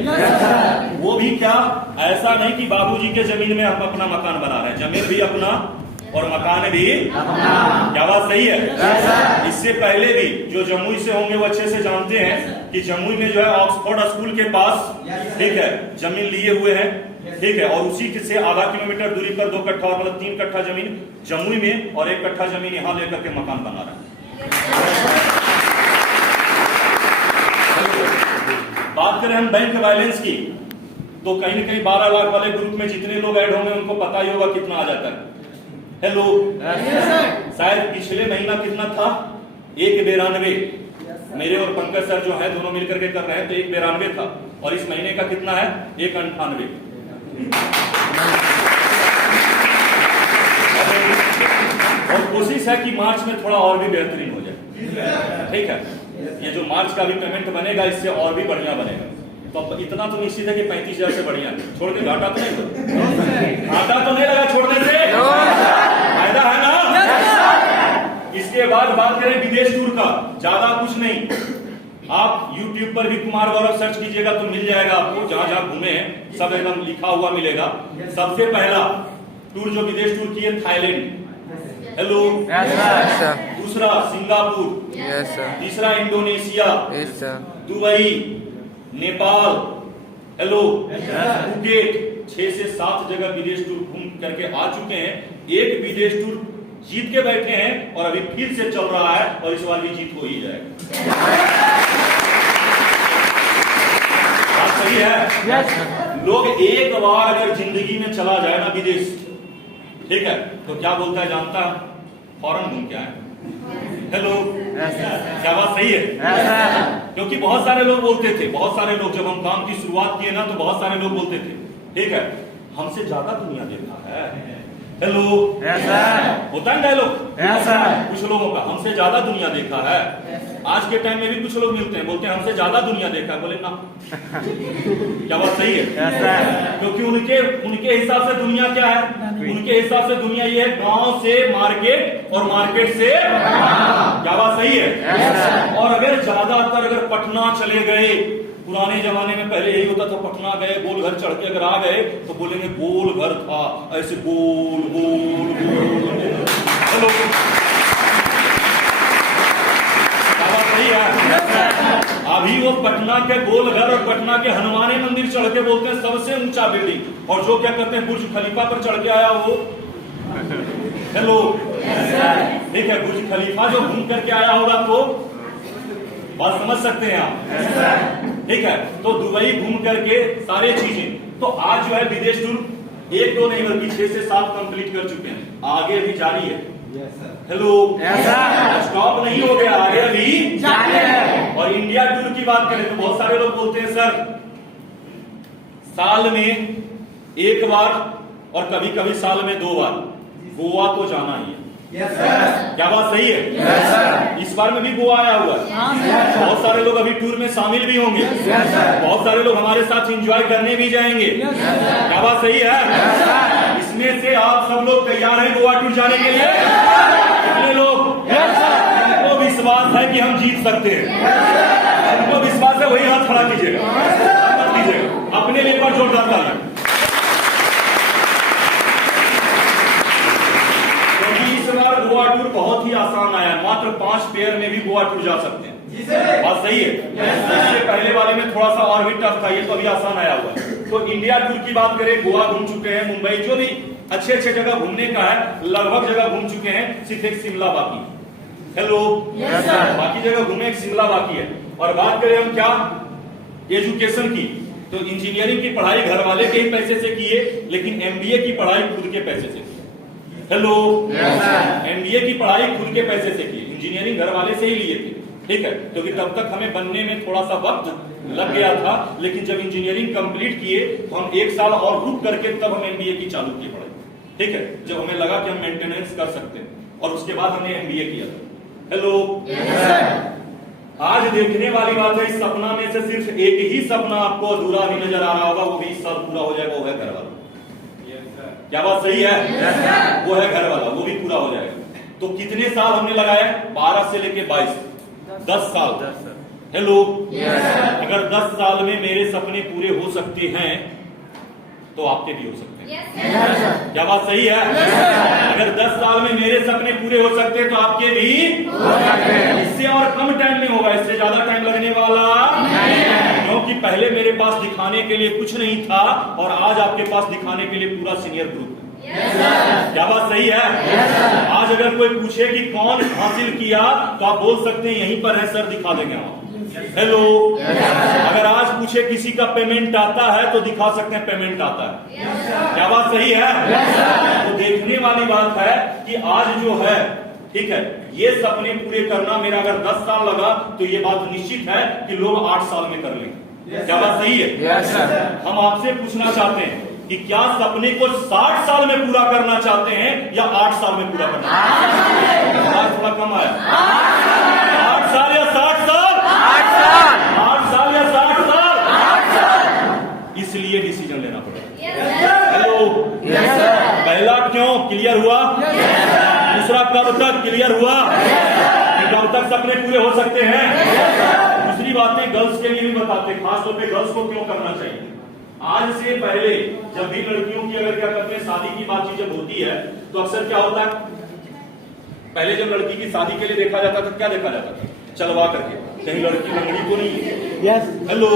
वो भी क्या, ऐसा नहीं कि बाबूजी के जमीन में हम अपना मकान बना रहे हैं, जमीन भी अपना और मकान भी क्या बात सही है? इससे पहले भी जो जमुई से होंगे वो अच्छे से जानते हैं कि जमुई में जो है ऑक्सफोर्ड स्कूल के पास, ठीक है, जमीन लिए हुए हैं, ठीक है, और उसी से आधा किलोमीटर दूरी पर 2 कट्ठा और मतलब 3 कट्ठा जमीन जमुई में और 1 कट्ठा जमीन यहां लेकर के मकान बना रहा है। बात करें हम बैंक बैलेंस की, तो कहीं न कहीं 12 लाख वाले ग्रुप में जितने लोग ऐड होंगे उनको पता ही होगा कितना आ जाता है। हेलो, शायद पिछले महीना कितना था? 192। मेरे और पंकज सर जो है दोनों मिलकर के कर रहे हैं, तो 192 था, और इस महीने का कितना है? 198। और कोशिश है कि मार्च में थोड़ा और भी बेहतरीन हो जाए, ठीक है। ये जो मार्च का भी पेमेंट बनेगा इससे और भी बढ़िया बनेगा। तो इतना तो निश्चित है कि 35,000 से बढ़िया छोड़ के घाटा तो नहीं, घाटा तो नहीं लगा छोड़ने से, फायदा है ना। इसके बाद बात करें विदेश टूर का, ज्यादा कुछ नहीं, आप YouTube पर भी कुमार गौरव सर्च कीजिएगा तो मिल जाएगा आपको, जहां जहां घूमे हैं सब एकदम लिखा हुआ मिलेगा। सबसे पहला टूर जो विदेश टूर किए थाईलैंड, हेलो, दूसरा सिंगापुर, तीसरा Indonesia, Dubai, Nepal, hello, Phuket, 6 से 7 जगह विदेश टूर घूम करके आ चुके हैं। एक विदेश टूर जीत के बैठे हैं और अभी फिर से चल रहा है, और इस बार भी जीत हो ही जाएगा। बात सही है? लोग एक बार अगर जिंदगी में चला जाए ना विदेश, ठीक है, तो क्या बोलता है जानता? फॉरेन घूम के आए। हेलो, क्या बात सही है? क्योंकि बहुत सारे लोग बोलते थे, बहुत सारे लोग जब हम काम की शुरुआत किए ना तो बहुत सारे लोग बोलते थे, ठीक है, हमसे ज्यादा दुनिया देखा है। हेलो, होता है डायलॉग कुछ लोगों का, हमसे ज्यादा दुनिया देखा है। आज के टाइम में भी कुछ लोग मिलते हैं, बोलते हैं हमसे ज्यादा दुनिया देखा है। बोले ना, क्या बात सही है? क्योंकि उनके हिसाब से दुनिया क्या है? उनके हिसाब से दुनिया ये है गांव से मार्केट और मार्केट से, क्या बात सही है? और अगर ज्यादातर अगर पटना चले गए, पुराने जमाने में पहले यही होता था, पटना गए गोल घर चढ़ के अगर आ गए तो बोलेंगे गोल घर था, ऐसे गोल गोल गोल। हेलो, क्या बात सही है? अभी वो पटना के गोल घर और पटना के हनुमानी मंदिर चढ़ के बोलते हैं सबसे ऊंचा बिल्डिंग, और जो क्या करते हैं बुर्ज खलीफा पर चढ़ के आया वो, हेलो, ठीक है, बुर्ज खलीफा जो घूम करके आया होगा तो बात समझ सकते हैं आप, ठीक है। तो दुबई घूम करके सारे चीजें, तो आज जो है विदेश टूर 1-2 नहीं बल्कि 6 से 7 कंप्लीट कर चुके हैं, आगे भी जारी है। हेलो, स्टॉप नहीं हो गया, आगे भी जारी है। और इंडिया टूर की बात करें तो बहुत सारे लोग बोलते हैं सर साल में 1 बार और कभी कभी साल में 2 बार गोवा तो जाना ही है। क्या बात सही है? इस बार में भी गोवा आया हुआ है, बहुत सारे लोग अभी टूर में शामिल भी होंगे, बहुत सारे लोग हमारे साथ एंजॉय करने भी जाएंगे। क्या बात सही है? इसमें से आप सब लोग तैयार हैं गोवा टूर जाने के लिए? कितने लोग? उनको विश्वास है कि हम जीत सकते हैं, उनको विश्वास है, वही हाथ खड़ा कीजिएगा, मत कीजिएगा, अपने लिए पर जोरदार ताली। गोवा टूर बहुत ही आसान आया, मात्र 5 पेयर में भी गोवा टूर जा सकते हैं। बात सही है? इससे पहले वाले में थोड़ा सा और भी टफ था, ये तो अभी आसान आया हुआ है। तो इंडिया टूर की बात करें, गोवा घूम चुके हैं, मुंबई, जो भी अच्छे जगह घूमने का है लगभग जगह घूम चुके हैं, सिर्फ एक शिमला बाकी। हेलो, बाकी जगह घूमे, एक शिमला बाकी है। और बात करें हम क्या एजुकेशन की, तो इंजीनियरिंग की पढ़ाई घर वाले के ही पैसे से किए, लेकिन MBA की पढ़ाई खुद के पैसे से। हेलो, MBA की पढ़ाई खुद के पैसे से की, इंजीनियरिंग घर वाले से ही लिए थे, ठीक है, क्योंकि तब तक हमें बनने में थोड़ा सा वक्त लग गया था, लेकिन जब इंजीनियरिंग कंप्लीट किए तो हम 1 साल और रुक करके तब हम MBA की चालू की पढ़ाई, ठीक है, जब हमें लगा कि हम मेंटेनेंस कर सकते हैं, और उसके बाद हमने MBA किया था। हेलो, आज देखने वाली बात है, इस सपना में से सिर्फ एक ही सपना आपको अधूरा भी नजर आ रहा होगा, वो भी इस साल पूरा हो जाएगा, वो है घर वाला। क्या बात सही है? वो है घर वाला, वो भी पूरा हो जाएगा। तो कितने साल हमने लगाए? 12 से लेके 22, 10 साल। हेलो, अगर 10 साल में मेरे सपने पूरे हो सकते हैं तो आपके भी हो सकते हैं। क्या बात सही है? अगर 10 साल मेरे सपने पूरे हो सकते हैं तो आपके भी इससे और कम टाइम में होगा, इससे ज्यादा टाइम लगने वाला क्योंकि पहले मेरे पास दिखाने के लिए कुछ नहीं था और आज आपके पास दिखाने के लिए पूरा सीनियर ग्रुप है। क्या बात सही है? आज अगर कोई पूछे कि कौन हासिल किया तो आप बोल सकते हैं यहीं पर है सर, दिखा देंगे हम। हेलो, अगर आज पूछे किसी का पेमेंट आता है तो दिखा सकते हैं पेमेंट आता है। क्या बात सही है? तो देखने वाली बात है कि आज जो है, ठीक है, ये सपने पूरे करना मेरा अगर 10 साल लगा तो ये बात निश्चित है कि लोग 8 साल में कर लेंगे। क्या बात सही है? हम आपसे पूछना चाहते हैं कि क्या सपने को 60 साल में पूरा करना चाहते हैं या 8 साल में पूरा करना? थोड़ा कम आया। 8 साल या 60 साल? 8 साल या 60 साल? इसलिए डिसीजन लेना पड़ेगा। हेलो, पहला क्यों क्लियर हुआ? दूसरा कब तक क्लियर हुआ? कब तक सपने पूरे हो सकते हैं? दूसरी बातें गर्ल्स के लिए भी बताते हैं, खासतौर पे गर्ल्स को क्यों करना चाहिए। आज से पहले जब भी लड़कियों की अगर क्या करते हैं शादी की बातचीत जब होती है तो अक्सर क्या होता है, पहले जब लड़की की शादी के लिए देखा जाता था, क्या देखा जाता था? चलवा करके, कहीं लड़की लंगड़ी तो नहीं है। हेलो,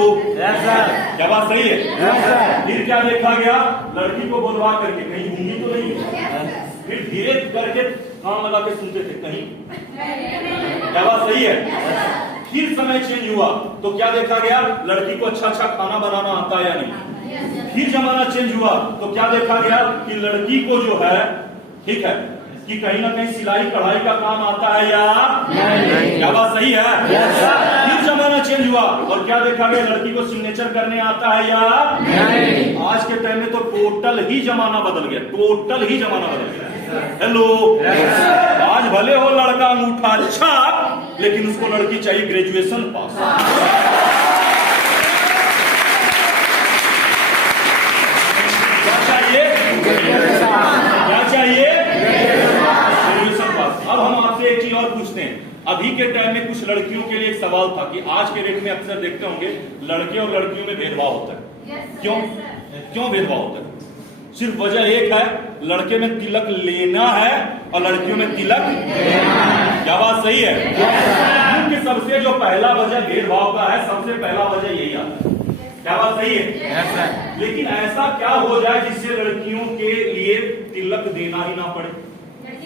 क्या बात सही है? फिर क्या देखा गया? लड़की को बुलवा करके, कहीं गूंगी तो नहीं है। फिर धीरे करके कान लगा के सुनते थे, कहीं। क्या बात सही है? फिर समय चेंज हुआ तो क्या देखा गया? लड़की को अच्छा अच्छा खाना बनाना आता है या नहीं। फिर जमाना चेंज हुआ तो क्या देखा गया कि लड़की को जो है, ठीक है, कि कहीं ना कहीं सिलाई कढ़ाई का काम आता है या नहीं। क्या बात सही है? फिर जमाना चेंज हुआ और क्या देखा गया? लड़की को सिग्नेचर करने आता है या नहीं। आज के टाइम में तो टोटल ही जमाना बदल गया, टोटल ही जमाना बदल गया। हेलो, आज भले हो लड़का अंगूठा अच्छा, लेकिन उसको लड़की चाहिए ग्रेजुएशन पास। क्या चाहिए? क्या चाहिए? Graduation pass. अब हम आपसे एक चीज और पूछते हैं। अभी के टाइम में कुछ लड़कियों के लिए एक सवाल था कि आज के डेट में अक्सर देखते होंगे लड़के और लड़कियों में भेदभाव होता है। क्यों भेदभाव होता है? सिर्फ वजह एक है, लड़के में तिलक लेना है और लड़कियों में तिलक देना है। क्या बात सही है? क्योंकि सबसे जो पहला वजह भेदभाव का है, सबसे पहला वजह यही आता है। क्या बात सही है? लेकिन ऐसा क्या हो जाए जिससे लड़कियों के लिए तिलक देना ही ना पड़े?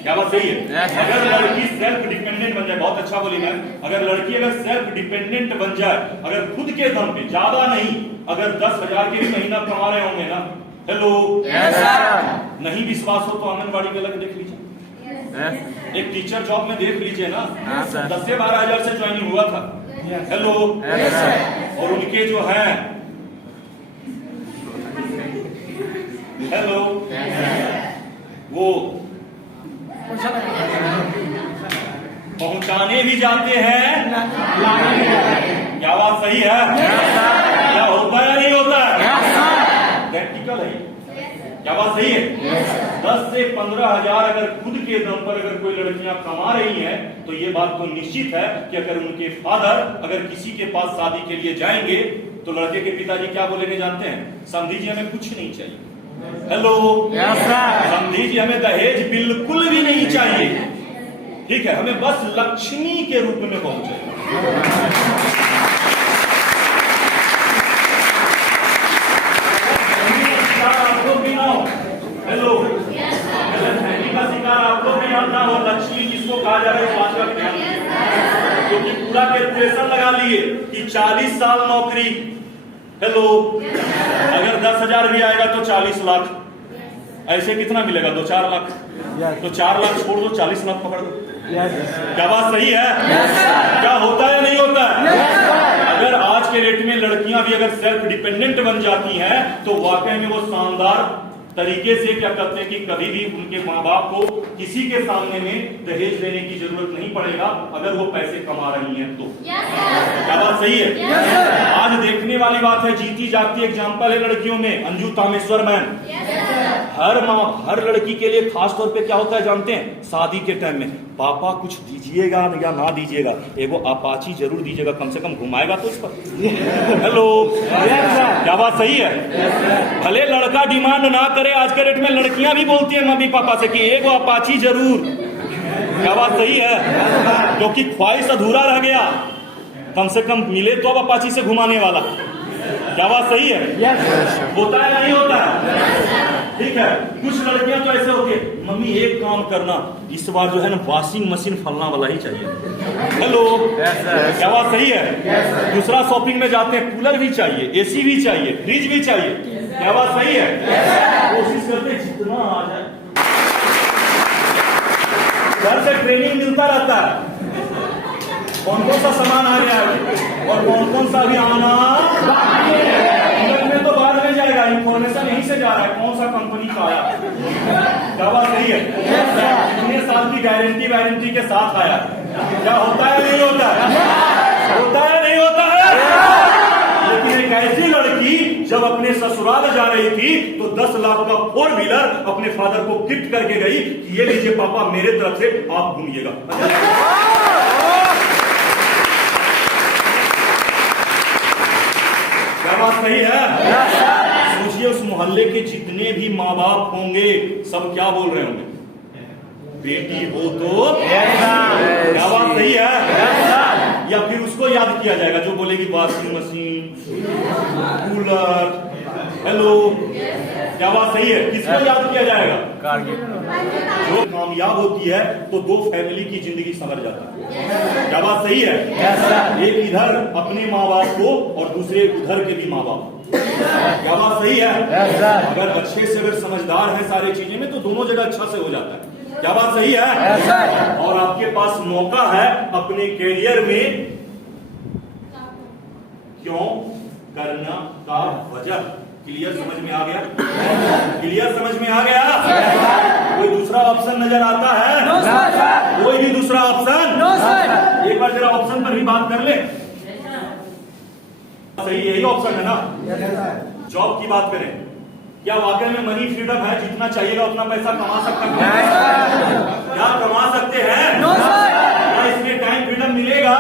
क्या बात सही है? अगर लड़की सेल्फ डिपेंडेंट बन जाए, बहुत अच्छा बोली मैम, अगर लड़की अगर सेल्फ डिपेंडेंट बन जाए, अगर खुद के दम पे, ज्यादा नहीं, अगर 10,000 के भी महीना कमा रहे होंगे ना, हेलो, नहीं विश्वास हो तो आंगनबाड़ी में लग देख लीजिए, एक टीचर जॉब में देख लीजिए ना, 10 से 12 हजार से ज्वाइनिंग हुआ था। हेलो, और उनके जो है, हेलो, वो पहुंचाने भी जाते हैं, क्या बात सही है? क्या होता है या नहीं होता है? प्रैक्टिकल है। क्या बात सही है? 10 से 15 हजार अगर खुद के दम पर अगर कोई लड़कियां कमा रही हैं तो ये बात तो निश्चित है कि अगर उनके फादर अगर किसी के पास शादी के लिए जाएंगे तो लड़के के पिताजी क्या बोलेंगे जानते हैं? समझी जी हमें कुछ नहीं चाहिए। हेलो, समझी जी हमें दहेज बिल्कुल भी नहीं चाहिए, ठीक है, हमें बस लक्ष्मी के रूप में पहुंचे। आप लोग भी ना हो, हेलो, का शिकार आप लोग भी ना हो। लक्ष्मी जिसको कहा जा रहा है 5 लाख ध्यान, क्योंकि पूरा कैलकुलेशन लगा लिए कि 40 साल नौकरी, हेलो, अगर 10,000 भी आएगा तो 40 लाख, ऐसे कितना मिलेगा? 2-4 लाख, तो 4 लाख छोड़ दो, 40 लाख पकड़ दो। क्या बात सही है? क्या होता है नहीं होता है? अगर आज के डेट में लड़कियां भी अगर सेल्फ डिपेंडेंट बन जाती हैं तो वाकई में वो शानदार तरीके से क्या करते हैं कि कभी भी उनके माँ बाप को किसी के सामने में दहेज देने की जरूरत नहीं पड़ेगा अगर वो पैसे कमा रही हैं तो। क्या बात सही है? आज देखने वाली बात है, जीती जागती एग्जाम्पल है लड़कियों में, अंजू तामेश्वर मैम। हर लड़की के लिए खास तौर पे क्या होता है जानते हैं? शादी के टाइम में पापा कुछ दीजिएगा या ना दीजिएगा, एगो अपाची जरूर दीजिएगा, कम से कम घुमाएगा तो उस पर। हेलो, क्या बात सही है? भले लड़का डिमांड ना करे, आज के डेट में लड़कियां भी बोलती है मम्मी पापा से कि एगो अपाची जरूर। क्या बात सही है? क्योंकि ख्वाहिश अधूरा रह गया, कम से कम मिले तो अब अपाची से घुमाने वाला। क्या बात सही है? होता है नहीं होता है? ठीक है। कुछ लड़कियां तो ऐसे होती है, मम्मी एक काम करना, इस बार जो है ना वॉशिंग मशीन फलना वाला ही चाहिए। हेलो, क्या बात सही है? दूसरा शॉपिंग में जाते हैं, कूलर भी चाहिए, एसी भी चाहिए, फ्रिज भी चाहिए। क्या बात सही है? कोशिश करते हैं जितना आ जाए, घर से ट्रेनिंग मिलता रहता है कौन कौन सा सामान आ गया है और कौन कौन सा भी आना बाकी है। में तो बाद में जाएगा, इंफॉर्मेशन यहीं से जा रहा है कौन सा कंपनी का आया। क्या बात सही है? कितने साल की गारंटी के साथ आया। क्या होता है नहीं होता है? होता है नहीं होता है? लेकिन एक ऐसी लड़की जब अपने ससुराल जा रही थी तो 10 लाख का 4 व्हीलर अपने फादर को गिफ्ट करके गई कि ये लीजिए पापा, मेरे तरफ से आप घूमिएगा। क्या बात सही है? सोचिए उस मोहल्ले के जितने भी माँ बाप होंगे सब क्या बोल रहे होंगे, बेटी हो तो। क्या बात सही है? या फिर उसको याद किया जाएगा जो बोलेगी वॉशिंग मशीन, कूलर। हेलो, क्या बात सही है? किसको याद किया जाएगा? जो कामयाब होती है तो 2 फैमिली की जिंदगी संवर जाती है। क्या बात सही है? एक इधर अपने माँ बाप को और दूसरे उधर के भी माँ बाप। क्या बात सही है? अगर अच्छे से अगर समझदार है सारी चीजें में तो दोनों जगह अच्छा से हो जाता है। क्या बात सही है? और आपके पास मौका है अपने करियर में क्यों करना का वजह। क्लियर समझ में आ गया? क्लियर समझ में आ गया? कोई दूसरा ऑप्शन नजर आता है? कोई भी दूसरा ऑप्शन? एक बार जरा ऑप्शन पर भी बात कर ले। सही यही ऑप्शन है ना? जॉब की बात करें, क्या वाकई में मनी फ्रीडम है? जितना चाहिएगा उतना पैसा कमा सकते हैं? क्या कमा सकते हैं? क्या इसमें टाइम फ्रीडम मिलेगा?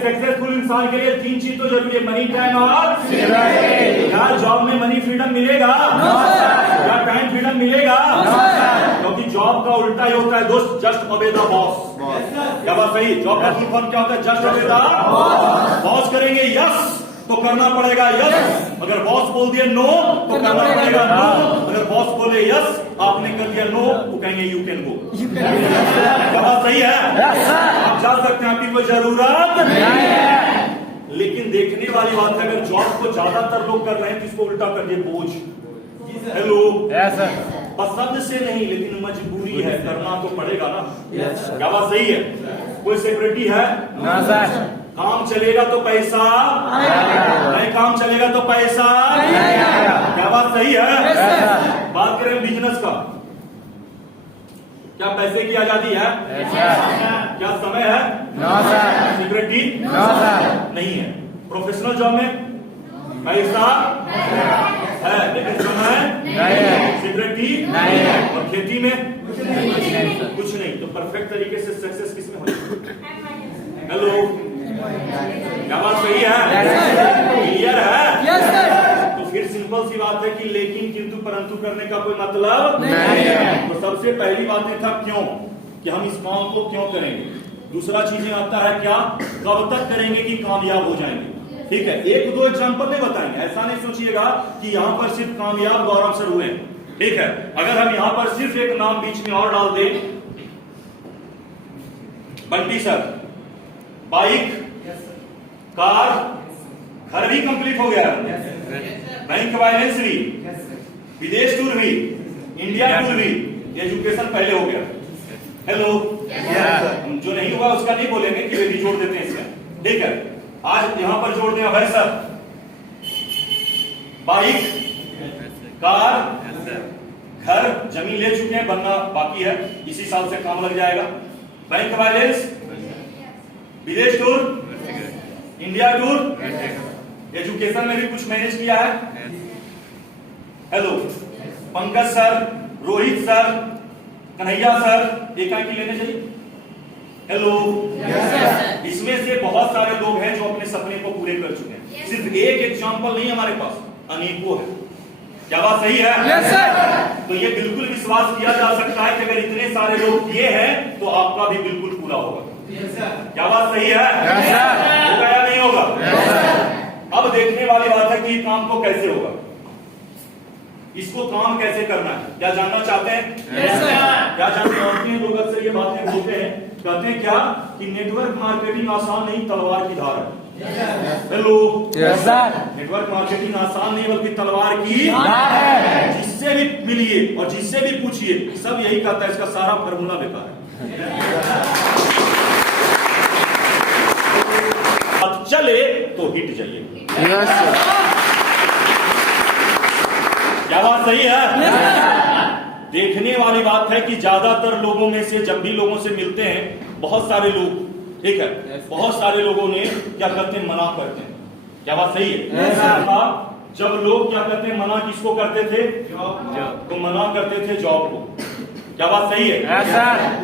सक्सेसफुल इंसान के लिए 3 चीज तो जरूरी है, मनी, टाइम और क्या जॉब में मनी फ्रीडम मिलेगा? क्या टाइम फ्रीडम मिलेगा? क्योंकि जॉब का उल्टा ही होता है दोस्त, जस्ट ओबे द बॉस। क्या बात सही? जॉब का फुल फॉर्म क्या होता है? Just obey the boss. करेंगे यस तो करना पड़ेगा यस, अगर बॉस बोल दिया नो तो करना पड़ेगा नो। अगर बॉस बोले यस आपने कर दिया नो, वो कहेंगे यू कैन गो। क्या बात सही है? आप जा सकते हैं, आपकी कोई जरूरत नहीं है। लेकिन देखने वाली बात है, अगर जॉब को ज्यादातर लोग कर रहे हैं तो इसको उल्टा कर दिए बोझ। हेलो, पसंद से नहीं लेकिन मजबूरी है, करना तो पड़ेगा ना। क्या बात सही है? कोई सेक्रेटरी है ना सर? काम चलेगा तो पैसा नहीं, काम चलेगा तो पैसा। क्या बात सही है? बात करें बिजनेस का, क्या पैसे की आजादी है? क्या समय है? सिक्योरिटी नहीं है। प्रोफेशनल जॉब में पैसा है लेकिन समय सिक्योरिटी नहीं है। और खेती में कुछ नहीं। तो परफेक्ट तरीके से सक्सेस किसमें होगी? हेलो, क्या बात सही है? क्लियर है? तो फिर सिंपल सी बात है कि लेकिन किंतु परंतु करने का कोई मतलब नहीं है। तो सबसे पहली बात था क्यों, कि हम इस काम को क्यों करेंगे। दूसरा चीजें आता है क्या, कब तक करेंगे कि कामयाब हो जाएंगे। ठीक है, 1-2 एग्जाम्पल नहीं बताएंगे, ऐसा नहीं सोचिएगा कि यहाँ पर सिर्फ कामयाब गौरव सर हुए। ठीक है, अगर हम यहाँ पर सिर्फ एक नाम बीच में और डाल दें, बंटी सर, बाइक, कार, घर भी कंप्लीट हो गया, बैंक बैलेंस भी, विदेश टूर भी, इंडिया टूर भी, एजुकेशन पहले हो गया। हेलो, जो नहीं हुआ उसका नहीं बोलेंगे कि वे भी जोड़ देते हैं इसका। ठीक है, आज यहां पर जोड़ दें भाई सर, बाइक, कार, घर, जमीन ले चुके हैं, बनना बाकी है, इसी साल से काम लग जाएगा। बैंक बैलेंस, विदेश टूर, इंडिया टूर, एजुकेशन में भी कुछ मैनेज किया है। Hello, Pankaj sir, Rohit sir, Kanhaiya sir, एक की लेने चाहिए। हेलो, इसमें से बहुत सारे लोग हैं जो अपने सपने को पूरे कर चुके हैं। सिर्फ एक एग्जाम्पल नहीं हमारे पास, अनेकों है। क्या बात सही है? Yes sir. तो ये बिल्कुल विश्वास किया जा सकता है कि अगर इतने सारे लोग किए हैं तो आपका भी बिल्कुल पूरा होगा। क्या बात सही है? होगा या नहीं होगा? अब देखने वाली बात है कि ये काम को कैसे होगा, इसको काम कैसे करना है, क्या जानना चाहते हैं? क्या जानना चाहते हैं? लोग अक्सर ये बातें बोलते हैं, कहते हैं क्या कि नेटवर्क मार्केटिंग आसान नहीं, तलवार की धार है। हेलो, नेटवर्क मार्केटिंग आसान नहीं बल्कि तलवार की धार है। जिससे भी मिलिए और जिससे भी पूछिए सब यही कहता है इसका सारा फॉर्मूला बेकार है। चले तो हिट जाइए। क्या बात सही है? देखने वाली बात है कि ज्यादातर लोगों में से जब भी लोगों से मिलते हैं, बहुत सारे लोग, ठीक है, बहुत सारे लोगों ने क्या करते हैं, मना करते हैं। क्या बात सही है? जब लोग क्या करते हैं, मना किसको करते थे? तो मना करते थे जॉब को। क्या बात सही है?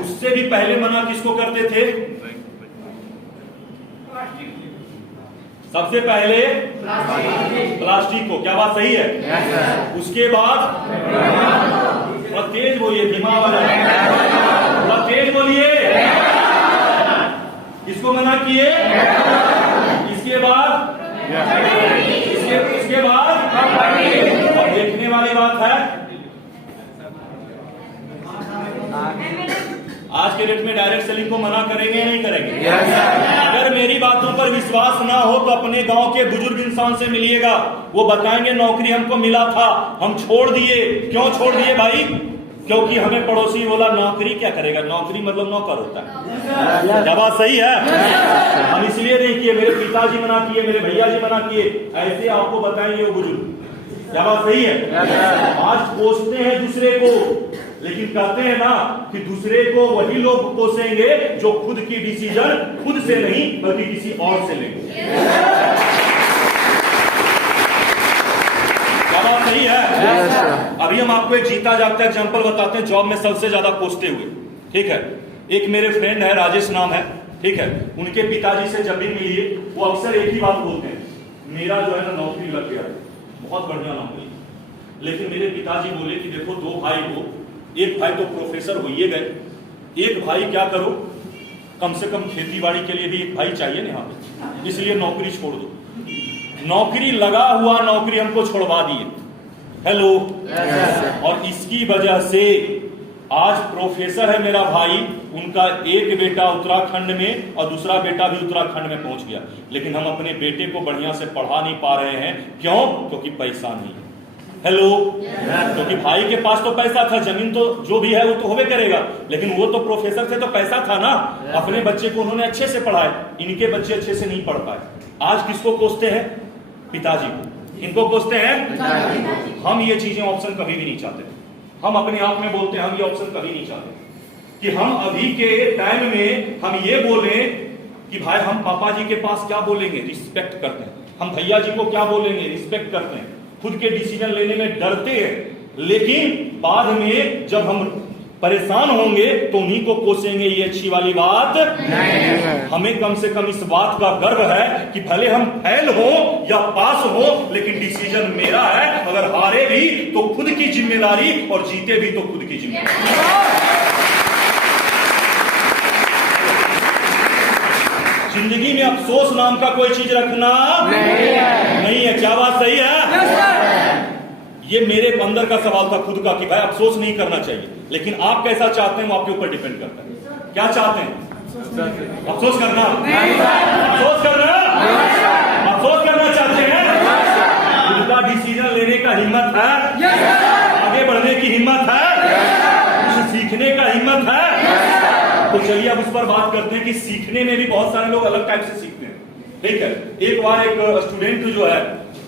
उससे भी पहले मना किसको करते थे? सबसे पहले प्लास्टिक को। क्या बात सही है? उसके बाद थोड़ा तेज बोलिए, धीमा वाला, थोड़ा तेज बोलिए। इसको मना किए, इसके बाद इसके बाद देखने वाली बात है, आज के डेट में डायरेक्ट सेलिंग को मना करेंगे या नहीं करेंगे? अगर मेरी बातों पर विश्वास ना हो तो अपने गांव के बुजुर्ग इंसान से मिलिएगा, वो बताएंगे नौकरी हमको मिला था, हम छोड़ दिए। क्यों छोड़ दिए भाई? क्योंकि हमें पड़ोसी बोला नौकरी क्या करेगा, नौकरी मतलब नौकर होता है। क्या बात सही है? हम इसलिए नहीं किए, मेरे पिताजी मना किए, मेरे भैया जी मना किए, ऐसे आपको बताएंगे वो बुजुर्ग। क्या बात सही है? आज कोसते हैं दूसरे को, लेकिन कहते हैं ना कि दूसरे को वही लोग कोसेंगे जो खुद की डिसीजन खुद से नहीं बल्कि किसी और से लेंगे। क्या बात सही है? अभी हम आपको एक जीता जागता एग्जांपल बताते हैं जॉब में सबसे ज्यादा कोसते हुए। ठीक है, एक मेरे फ्रेंड है, राजेश नाम है, ठीक है, उनके पिताजी से जब भी मिलिए वो अक्सर एक ही बात बोलते हैं, मेरा जो है ना नौकरी लग गया, बहुत बढ़िया नौकरी। लेकिन मेरे पिताजी बोले कि देखो दो भाई को, एक भाई तो प्रोफेसर हो ही गए, एक भाई क्या करो, कम से कम खेती बाड़ी के लिए भी एक भाई चाहिए ना यहाँ पे, इसलिए नौकरी छोड़ दो। नौकरी लगा हुआ नौकरी हमको छोड़वा दिए। हेलो, और इसकी वजह से आज प्रोफेसर है मेरा भाई, उनका एक बेटा उत्तराखंड में और दूसरा बेटा भी उत्तराखंड में पहुंच गया, लेकिन हम अपने बेटे को बढ़िया से पढ़ा नहीं पा रहे हैं। क्यों? क्योंकि पैसा नहीं है। हेलो, क्योंकि भाई के पास तो पैसा था, जमीन तो जो भी है वो तो होवे करेगा, लेकिन वो तो प्रोफेसर थे तो पैसा था ना, अपने बच्चे को उन्होंने अच्छे से पढ़ाए, इनके बच्चे अच्छे से नहीं पढ़ पाए। आज किसको कोसते हैं? पिताजी को। इनको कोसते हैं। हम ये चीजें ऑप्शन कभी भी नहीं चाहते। हम अपने आप में बोलते हैं हम ये ऑप्शन कभी नहीं चाहते कि हम अभी के टाइम में हम ये बोले कि भाई हम पापा जी के पास क्या बोलेंगे, रिस्पेक्ट करते हैं, हम भैया जी को क्या बोलेंगे, रिस्पेक्ट करते हैं, खुद के डिसीजन लेने में डरते हैं, लेकिन बाद में जब हम परेशान होंगे तो उन्हीं को कोसेंगे। ये अच्छी वाली बात नहीं। हमें कम से कम इस बात का गर्व है कि भले हम फेल हो या पास हो, लेकिन डिसीजन मेरा है। अगर हारे भी तो खुद की जिम्मेदारी और जीते भी तो खुद की जिम्मेदारी। जिंदगी में अफसोस नाम का कोई चीज रखना नहीं है। क्या बात सही है? ये मेरे अंदर का सवाल था खुद का कि भाई अफसोस नहीं करना चाहिए, लेकिन आप कैसा चाहते हैं वो आपके ऊपर डिपेंड करता है। क्या चाहते हैं? अफसोस करना? अफसोस करना? अफसोस करना चाहते हैं? खुद का डिसीजन लेने का हिम्मत है? आगे बढ़ने की हिम्मत है? कुछ सीखने का हिम्मत है? तो चलिए अब उस पर बात करते हैं कि सीखने में भी बहुत सारे लोग अलग टाइप से सीखते हैं। ठीक है, एक बार एक स्टूडेंट जो है,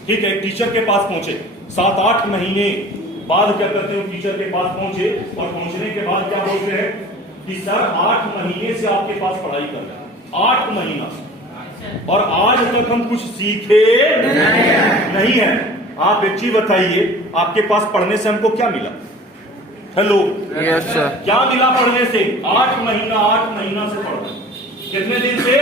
ठीक है, टीचर के पास पहुंचे, 7-8 महीने बाद क्या करते हैं, टीचर के पास पहुंचे और पहुंचने के बाद क्या बोलते हैं कि सर 8 महीने से आपके पास पढ़ाई कर रहे हैं, 8 महीना, और आज तक हम कुछ सीखे नहीं है। आप एक चीज बताइए, आपके पास पढ़ने से हमको क्या मिला? हेलो, क्या मिला पढ़ने से? 8 महीना से पढ़ रहे हैं। कितने दिन से?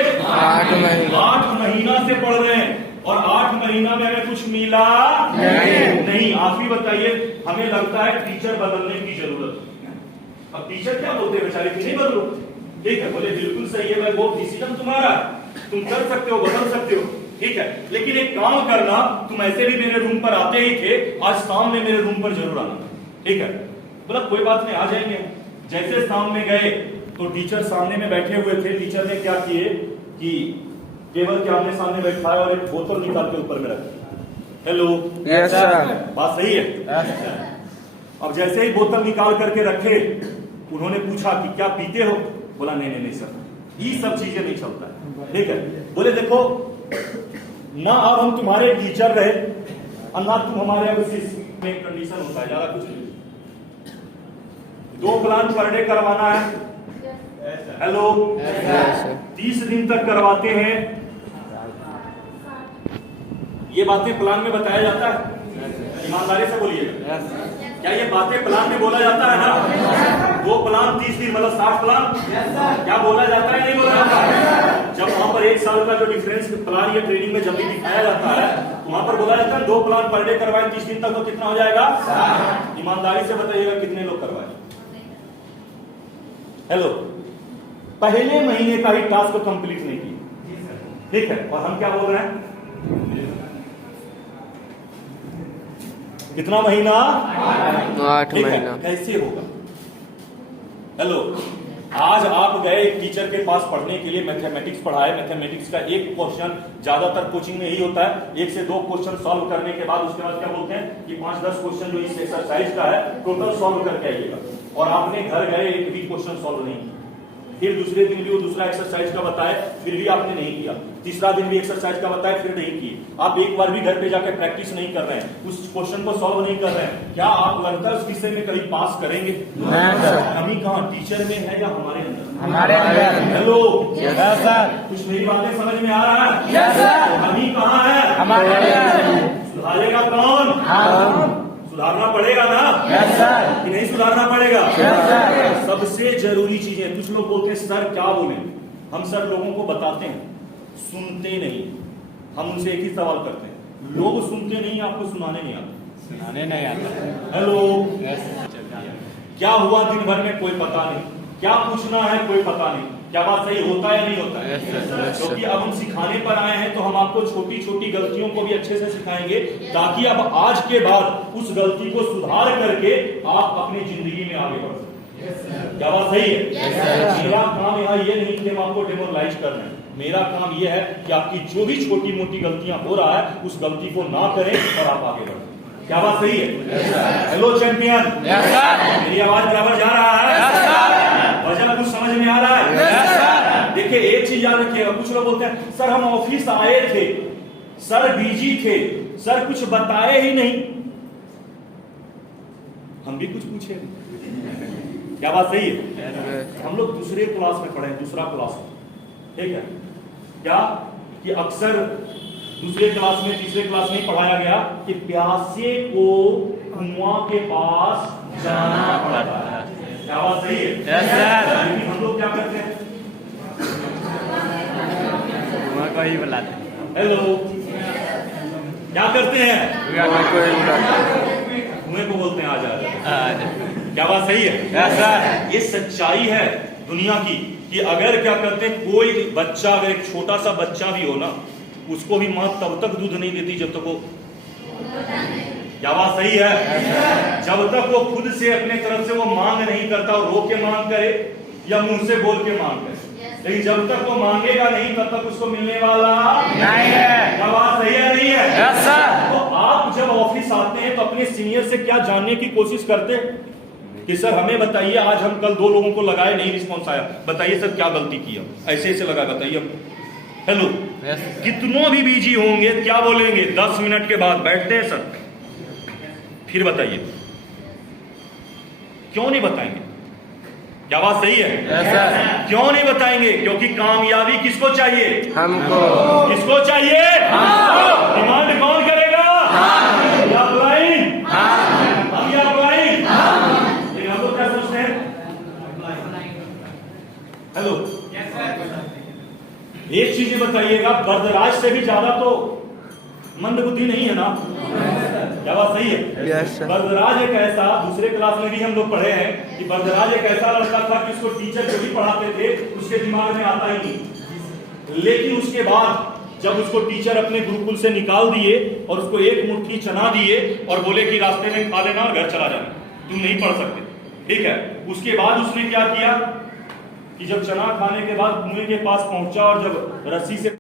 8 महीना से पढ़ रहे हैं। और 8 महीना में हमें कुछ मिला नहीं। आप ही बताइए, हमें लगता है टीचर बदलने की जरूरत है। अब टीचर क्या बोलते हैं बेचारे कि नहीं बदलो, ठीक है, बोले बिल्कुल सही है भाई, वो डिसीजन तुम्हारा, तुम कर सकते हो, बदल सकते हो, ठीक है, लेकिन एक काम करना, तुम ऐसे भी मेरे रूम पर आते ही थे, आज शाम में मेरे रूम पर जरूर आना, ठीक है। बोला कोई बात नहीं, आ जाएंगे। जैसे सामने गए तो टीचर सामने में बैठे हुए थे। टीचर ने क्या किए कि टेबल के आमने सामने बैठाया और एक बोतल निकाल के ऊपर में रखी। Hello, yes sir. बात सही है? अब जैसे ही बोतल निकाल करके रखे, उन्होंने पूछा कि क्या पीते हो? बोला नहीं नहीं नहीं सर, ये सब चीजें नहीं चलता है, ठीक है। बोले देखो ना, अब हम तुम्हारे टीचर रहे और ना तुम हमारे, अब में कंडीशन होता है, ज्यादा कुछ नहीं। 2 प्लान पर डे करवाना है। हेलो, 30 दिन तक करवाते हैं। ये बातें प्लान में बताया जाता है? ईमानदारी से बोलिएगा, क्या ये बातें प्लान में बोला जाता है ना? 2 प्लान 30 दिन मतलब 60 प्लान, क्या बोला जाता है नहीं बोला जाता है? जब वहां पर 1 साल का जो डिफरेंस प्लान या ट्रेनिंग में जब भी दिखाया जाता है, वहां पर बोला जाता है 2 प्लान पर डे करवाए 30 दिन तक, तो कितना हो जाएगा? ईमानदारी से बताइएगा कितने लोग करवाए? हेलो, पहले महीने का ही टास्क कंप्लीट नहीं किया, ठीक है, और हम क्या बोल रहे हैं? कितना महीना? 8 महीना। कैसे होगा? हेलो, आज आप गए एक टीचर के पास पढ़ने के लिए, मैथमेटिक्स पढ़ाए, मैथमेटिक्स का एक क्वेश्चन, ज्यादातर कोचिंग में यही होता है, 1 से 2 क्वेश्चन सॉल्व करने के बाद उसके बाद क्या बोलते हैं कि 5-10 क्वेश्चन जो इस एक्सरसाइज का है टोटल सॉल्व करके आइएगा। और आपने घर गए एक भी क्वेश्चन सॉल्व नहीं किया, फिर दूसरे दिन भी वो दूसरा एक्सरसाइज का बताए, फिर भी आपने नहीं किया, तीसरा दिन भी एक्सरसाइज का बताए, फिर नहीं किए। आप एक बार भी घर पे जाकर प्रैक्टिस नहीं कर रहे हैं, उस क्वेश्चन को सॉल्व नहीं कर रहे हैं, क्या आप लगता है उस विषय में कभी पास करेंगे? कमी कहाँ टीचर में है या हमारे अंदर? हमारे अंदर। Hello, yes sir. कुछ मेरी बातें समझ में आ रहा है? Yes sir. कमी कहाँ है? हमारे अंदर। सुधारेगा कौन? हम। सुधारना पड़ेगा ना? Yes sir. कि नहीं सुधारना पड़ेगा? Yes sir. सबसे जरूरी चीजें, कुछ लोग बोलते हैं सर क्या बोले, हम सर लोगों को बताते हैं, सुनते नहीं। हम उनसे एक ही सवाल करते हैं, लोग सुनते नहीं, आपको सुनाने नहीं आता। सुनाने नहीं आता। हेलो, क्या हुआ दिन भर में कोई पता नहीं, क्या पूछना है कोई पता नहीं, क्या बात सही होता है या नहीं होता है? क्योंकि अब हम सिखाने पर आए हैं तो हम आपको छोटी छोटी गलतियों को भी अच्छे से सिखाएंगे, ताकि अब आज के बाद उस गलती को सुधार करके आप अपनी जिंदगी में आगे बढ़ सकें। क्या बात सही है? मेरा काम यहाँ ये नहीं कि हम आपको डेमोरलाइज कर रहे हैं, मेरा काम यह है कि आपकी जो भी छोटी मोटी गलतियां हो रहा है उस गलती को ना करें और आप आगे बढ़ें। क्या बात सही है? हेलो चैंपियन, मेरी आवाज बराबर जा रहा है? वजह कुछ समझ में आ रहा है? देखिए एक चीज याद रखिएगा, कुछ लोग बोलते हैं सर हम ऑफिस आए थे, सर बिजी थे, सर कुछ बताए ही नहीं। हम भी कुछ पूछे, क्या बात सही है? हम लोग दूसरे क्लास में पढ़े, दूसरा क्लास में, ठीक है, क्या कि अक्सर दूसरे क्लास में तीसरे क्लास में पढ़ाया गया कि प्यासे को कुआं के पास जाना पड़ता है। क्या बात सही है? Yes sir. लेकिन हम लोग क्या करते हैं? कुआं को ही बुलाते हैं। हेलो, क्या करते हैं? कुआं को ही बुलाते हैं। कुएं को बोलते हैं आ जा। क्या बात सही है? Yes sir. ये सच्चाई है दुनिया की कि अगर क्या करते हैं, कोई बच्चा, अगर एक छोटा सा बच्चा भी हो ना, उसको भी मां तब तक दूध नहीं देती जब तक वो, क्या बात सही है? जब तक वो खुद से अपने तरफ से वो मांग नहीं करता, रो के मांग करे या मुंह से बोल के मांग करे, लेकिन जब तक वो मांगेगा नहीं तब तक उसको मिलने वाला नहीं है। क्या बात सही है नहीं है? Yes sir. तो आप जब ऑफिस आते हैं तो अपने सीनियर से क्या जानने की कोशिश करते हैं कि सर हमें बताइए, आज हम कल 2 लोगों को लगाए नहीं रिस्पॉन्स आया, बताइए सर क्या गलती की, ऐसे ऐसे लगा, बताइए। हेलो, कितनों भी बिजी होंगे क्या बोलेंगे? 10 मिनट के बाद बैठते हैं सर, फिर बताइए, क्यों नहीं बताएंगे? क्या बात सही है? क्यों नहीं बताएंगे? क्योंकि कामयाबी किसको चाहिए? हमको। किसको चाहिए? हमको। डिमांड कौन करेगा? हम या अप्लाइंग? हम या अप्लाइंग? लेकिन हम लोग क्या सोचते हैं? हेलो, एक चीज बताइएगा, बर्दराज से भी ज्यादा तो मंद बुद्धि नहीं है ना? क्या बात सही है? Yes, sir. बरदराज एक ऐसा, दूसरे क्लास में भी हम लोग पढ़े हैं कि बरदराज एक ऐसा लड़का था कि उसको टीचर जो भी पढ़ाते थे उसके दिमाग में आता ही नहीं। लेकिन उसके बाद जब उसको टीचर अपने गुरुकुल से निकाल दिए और उसको एक मुट्ठी चना दिए और बोले कि रास्ते में खा लेना और घर चला जाना, तुम नहीं पढ़ सकते, ठीक है। उसके बाद उसने क्या किया कि जब चना खाने के बाद कुएं के पास पहुंचा और जब रस्सी से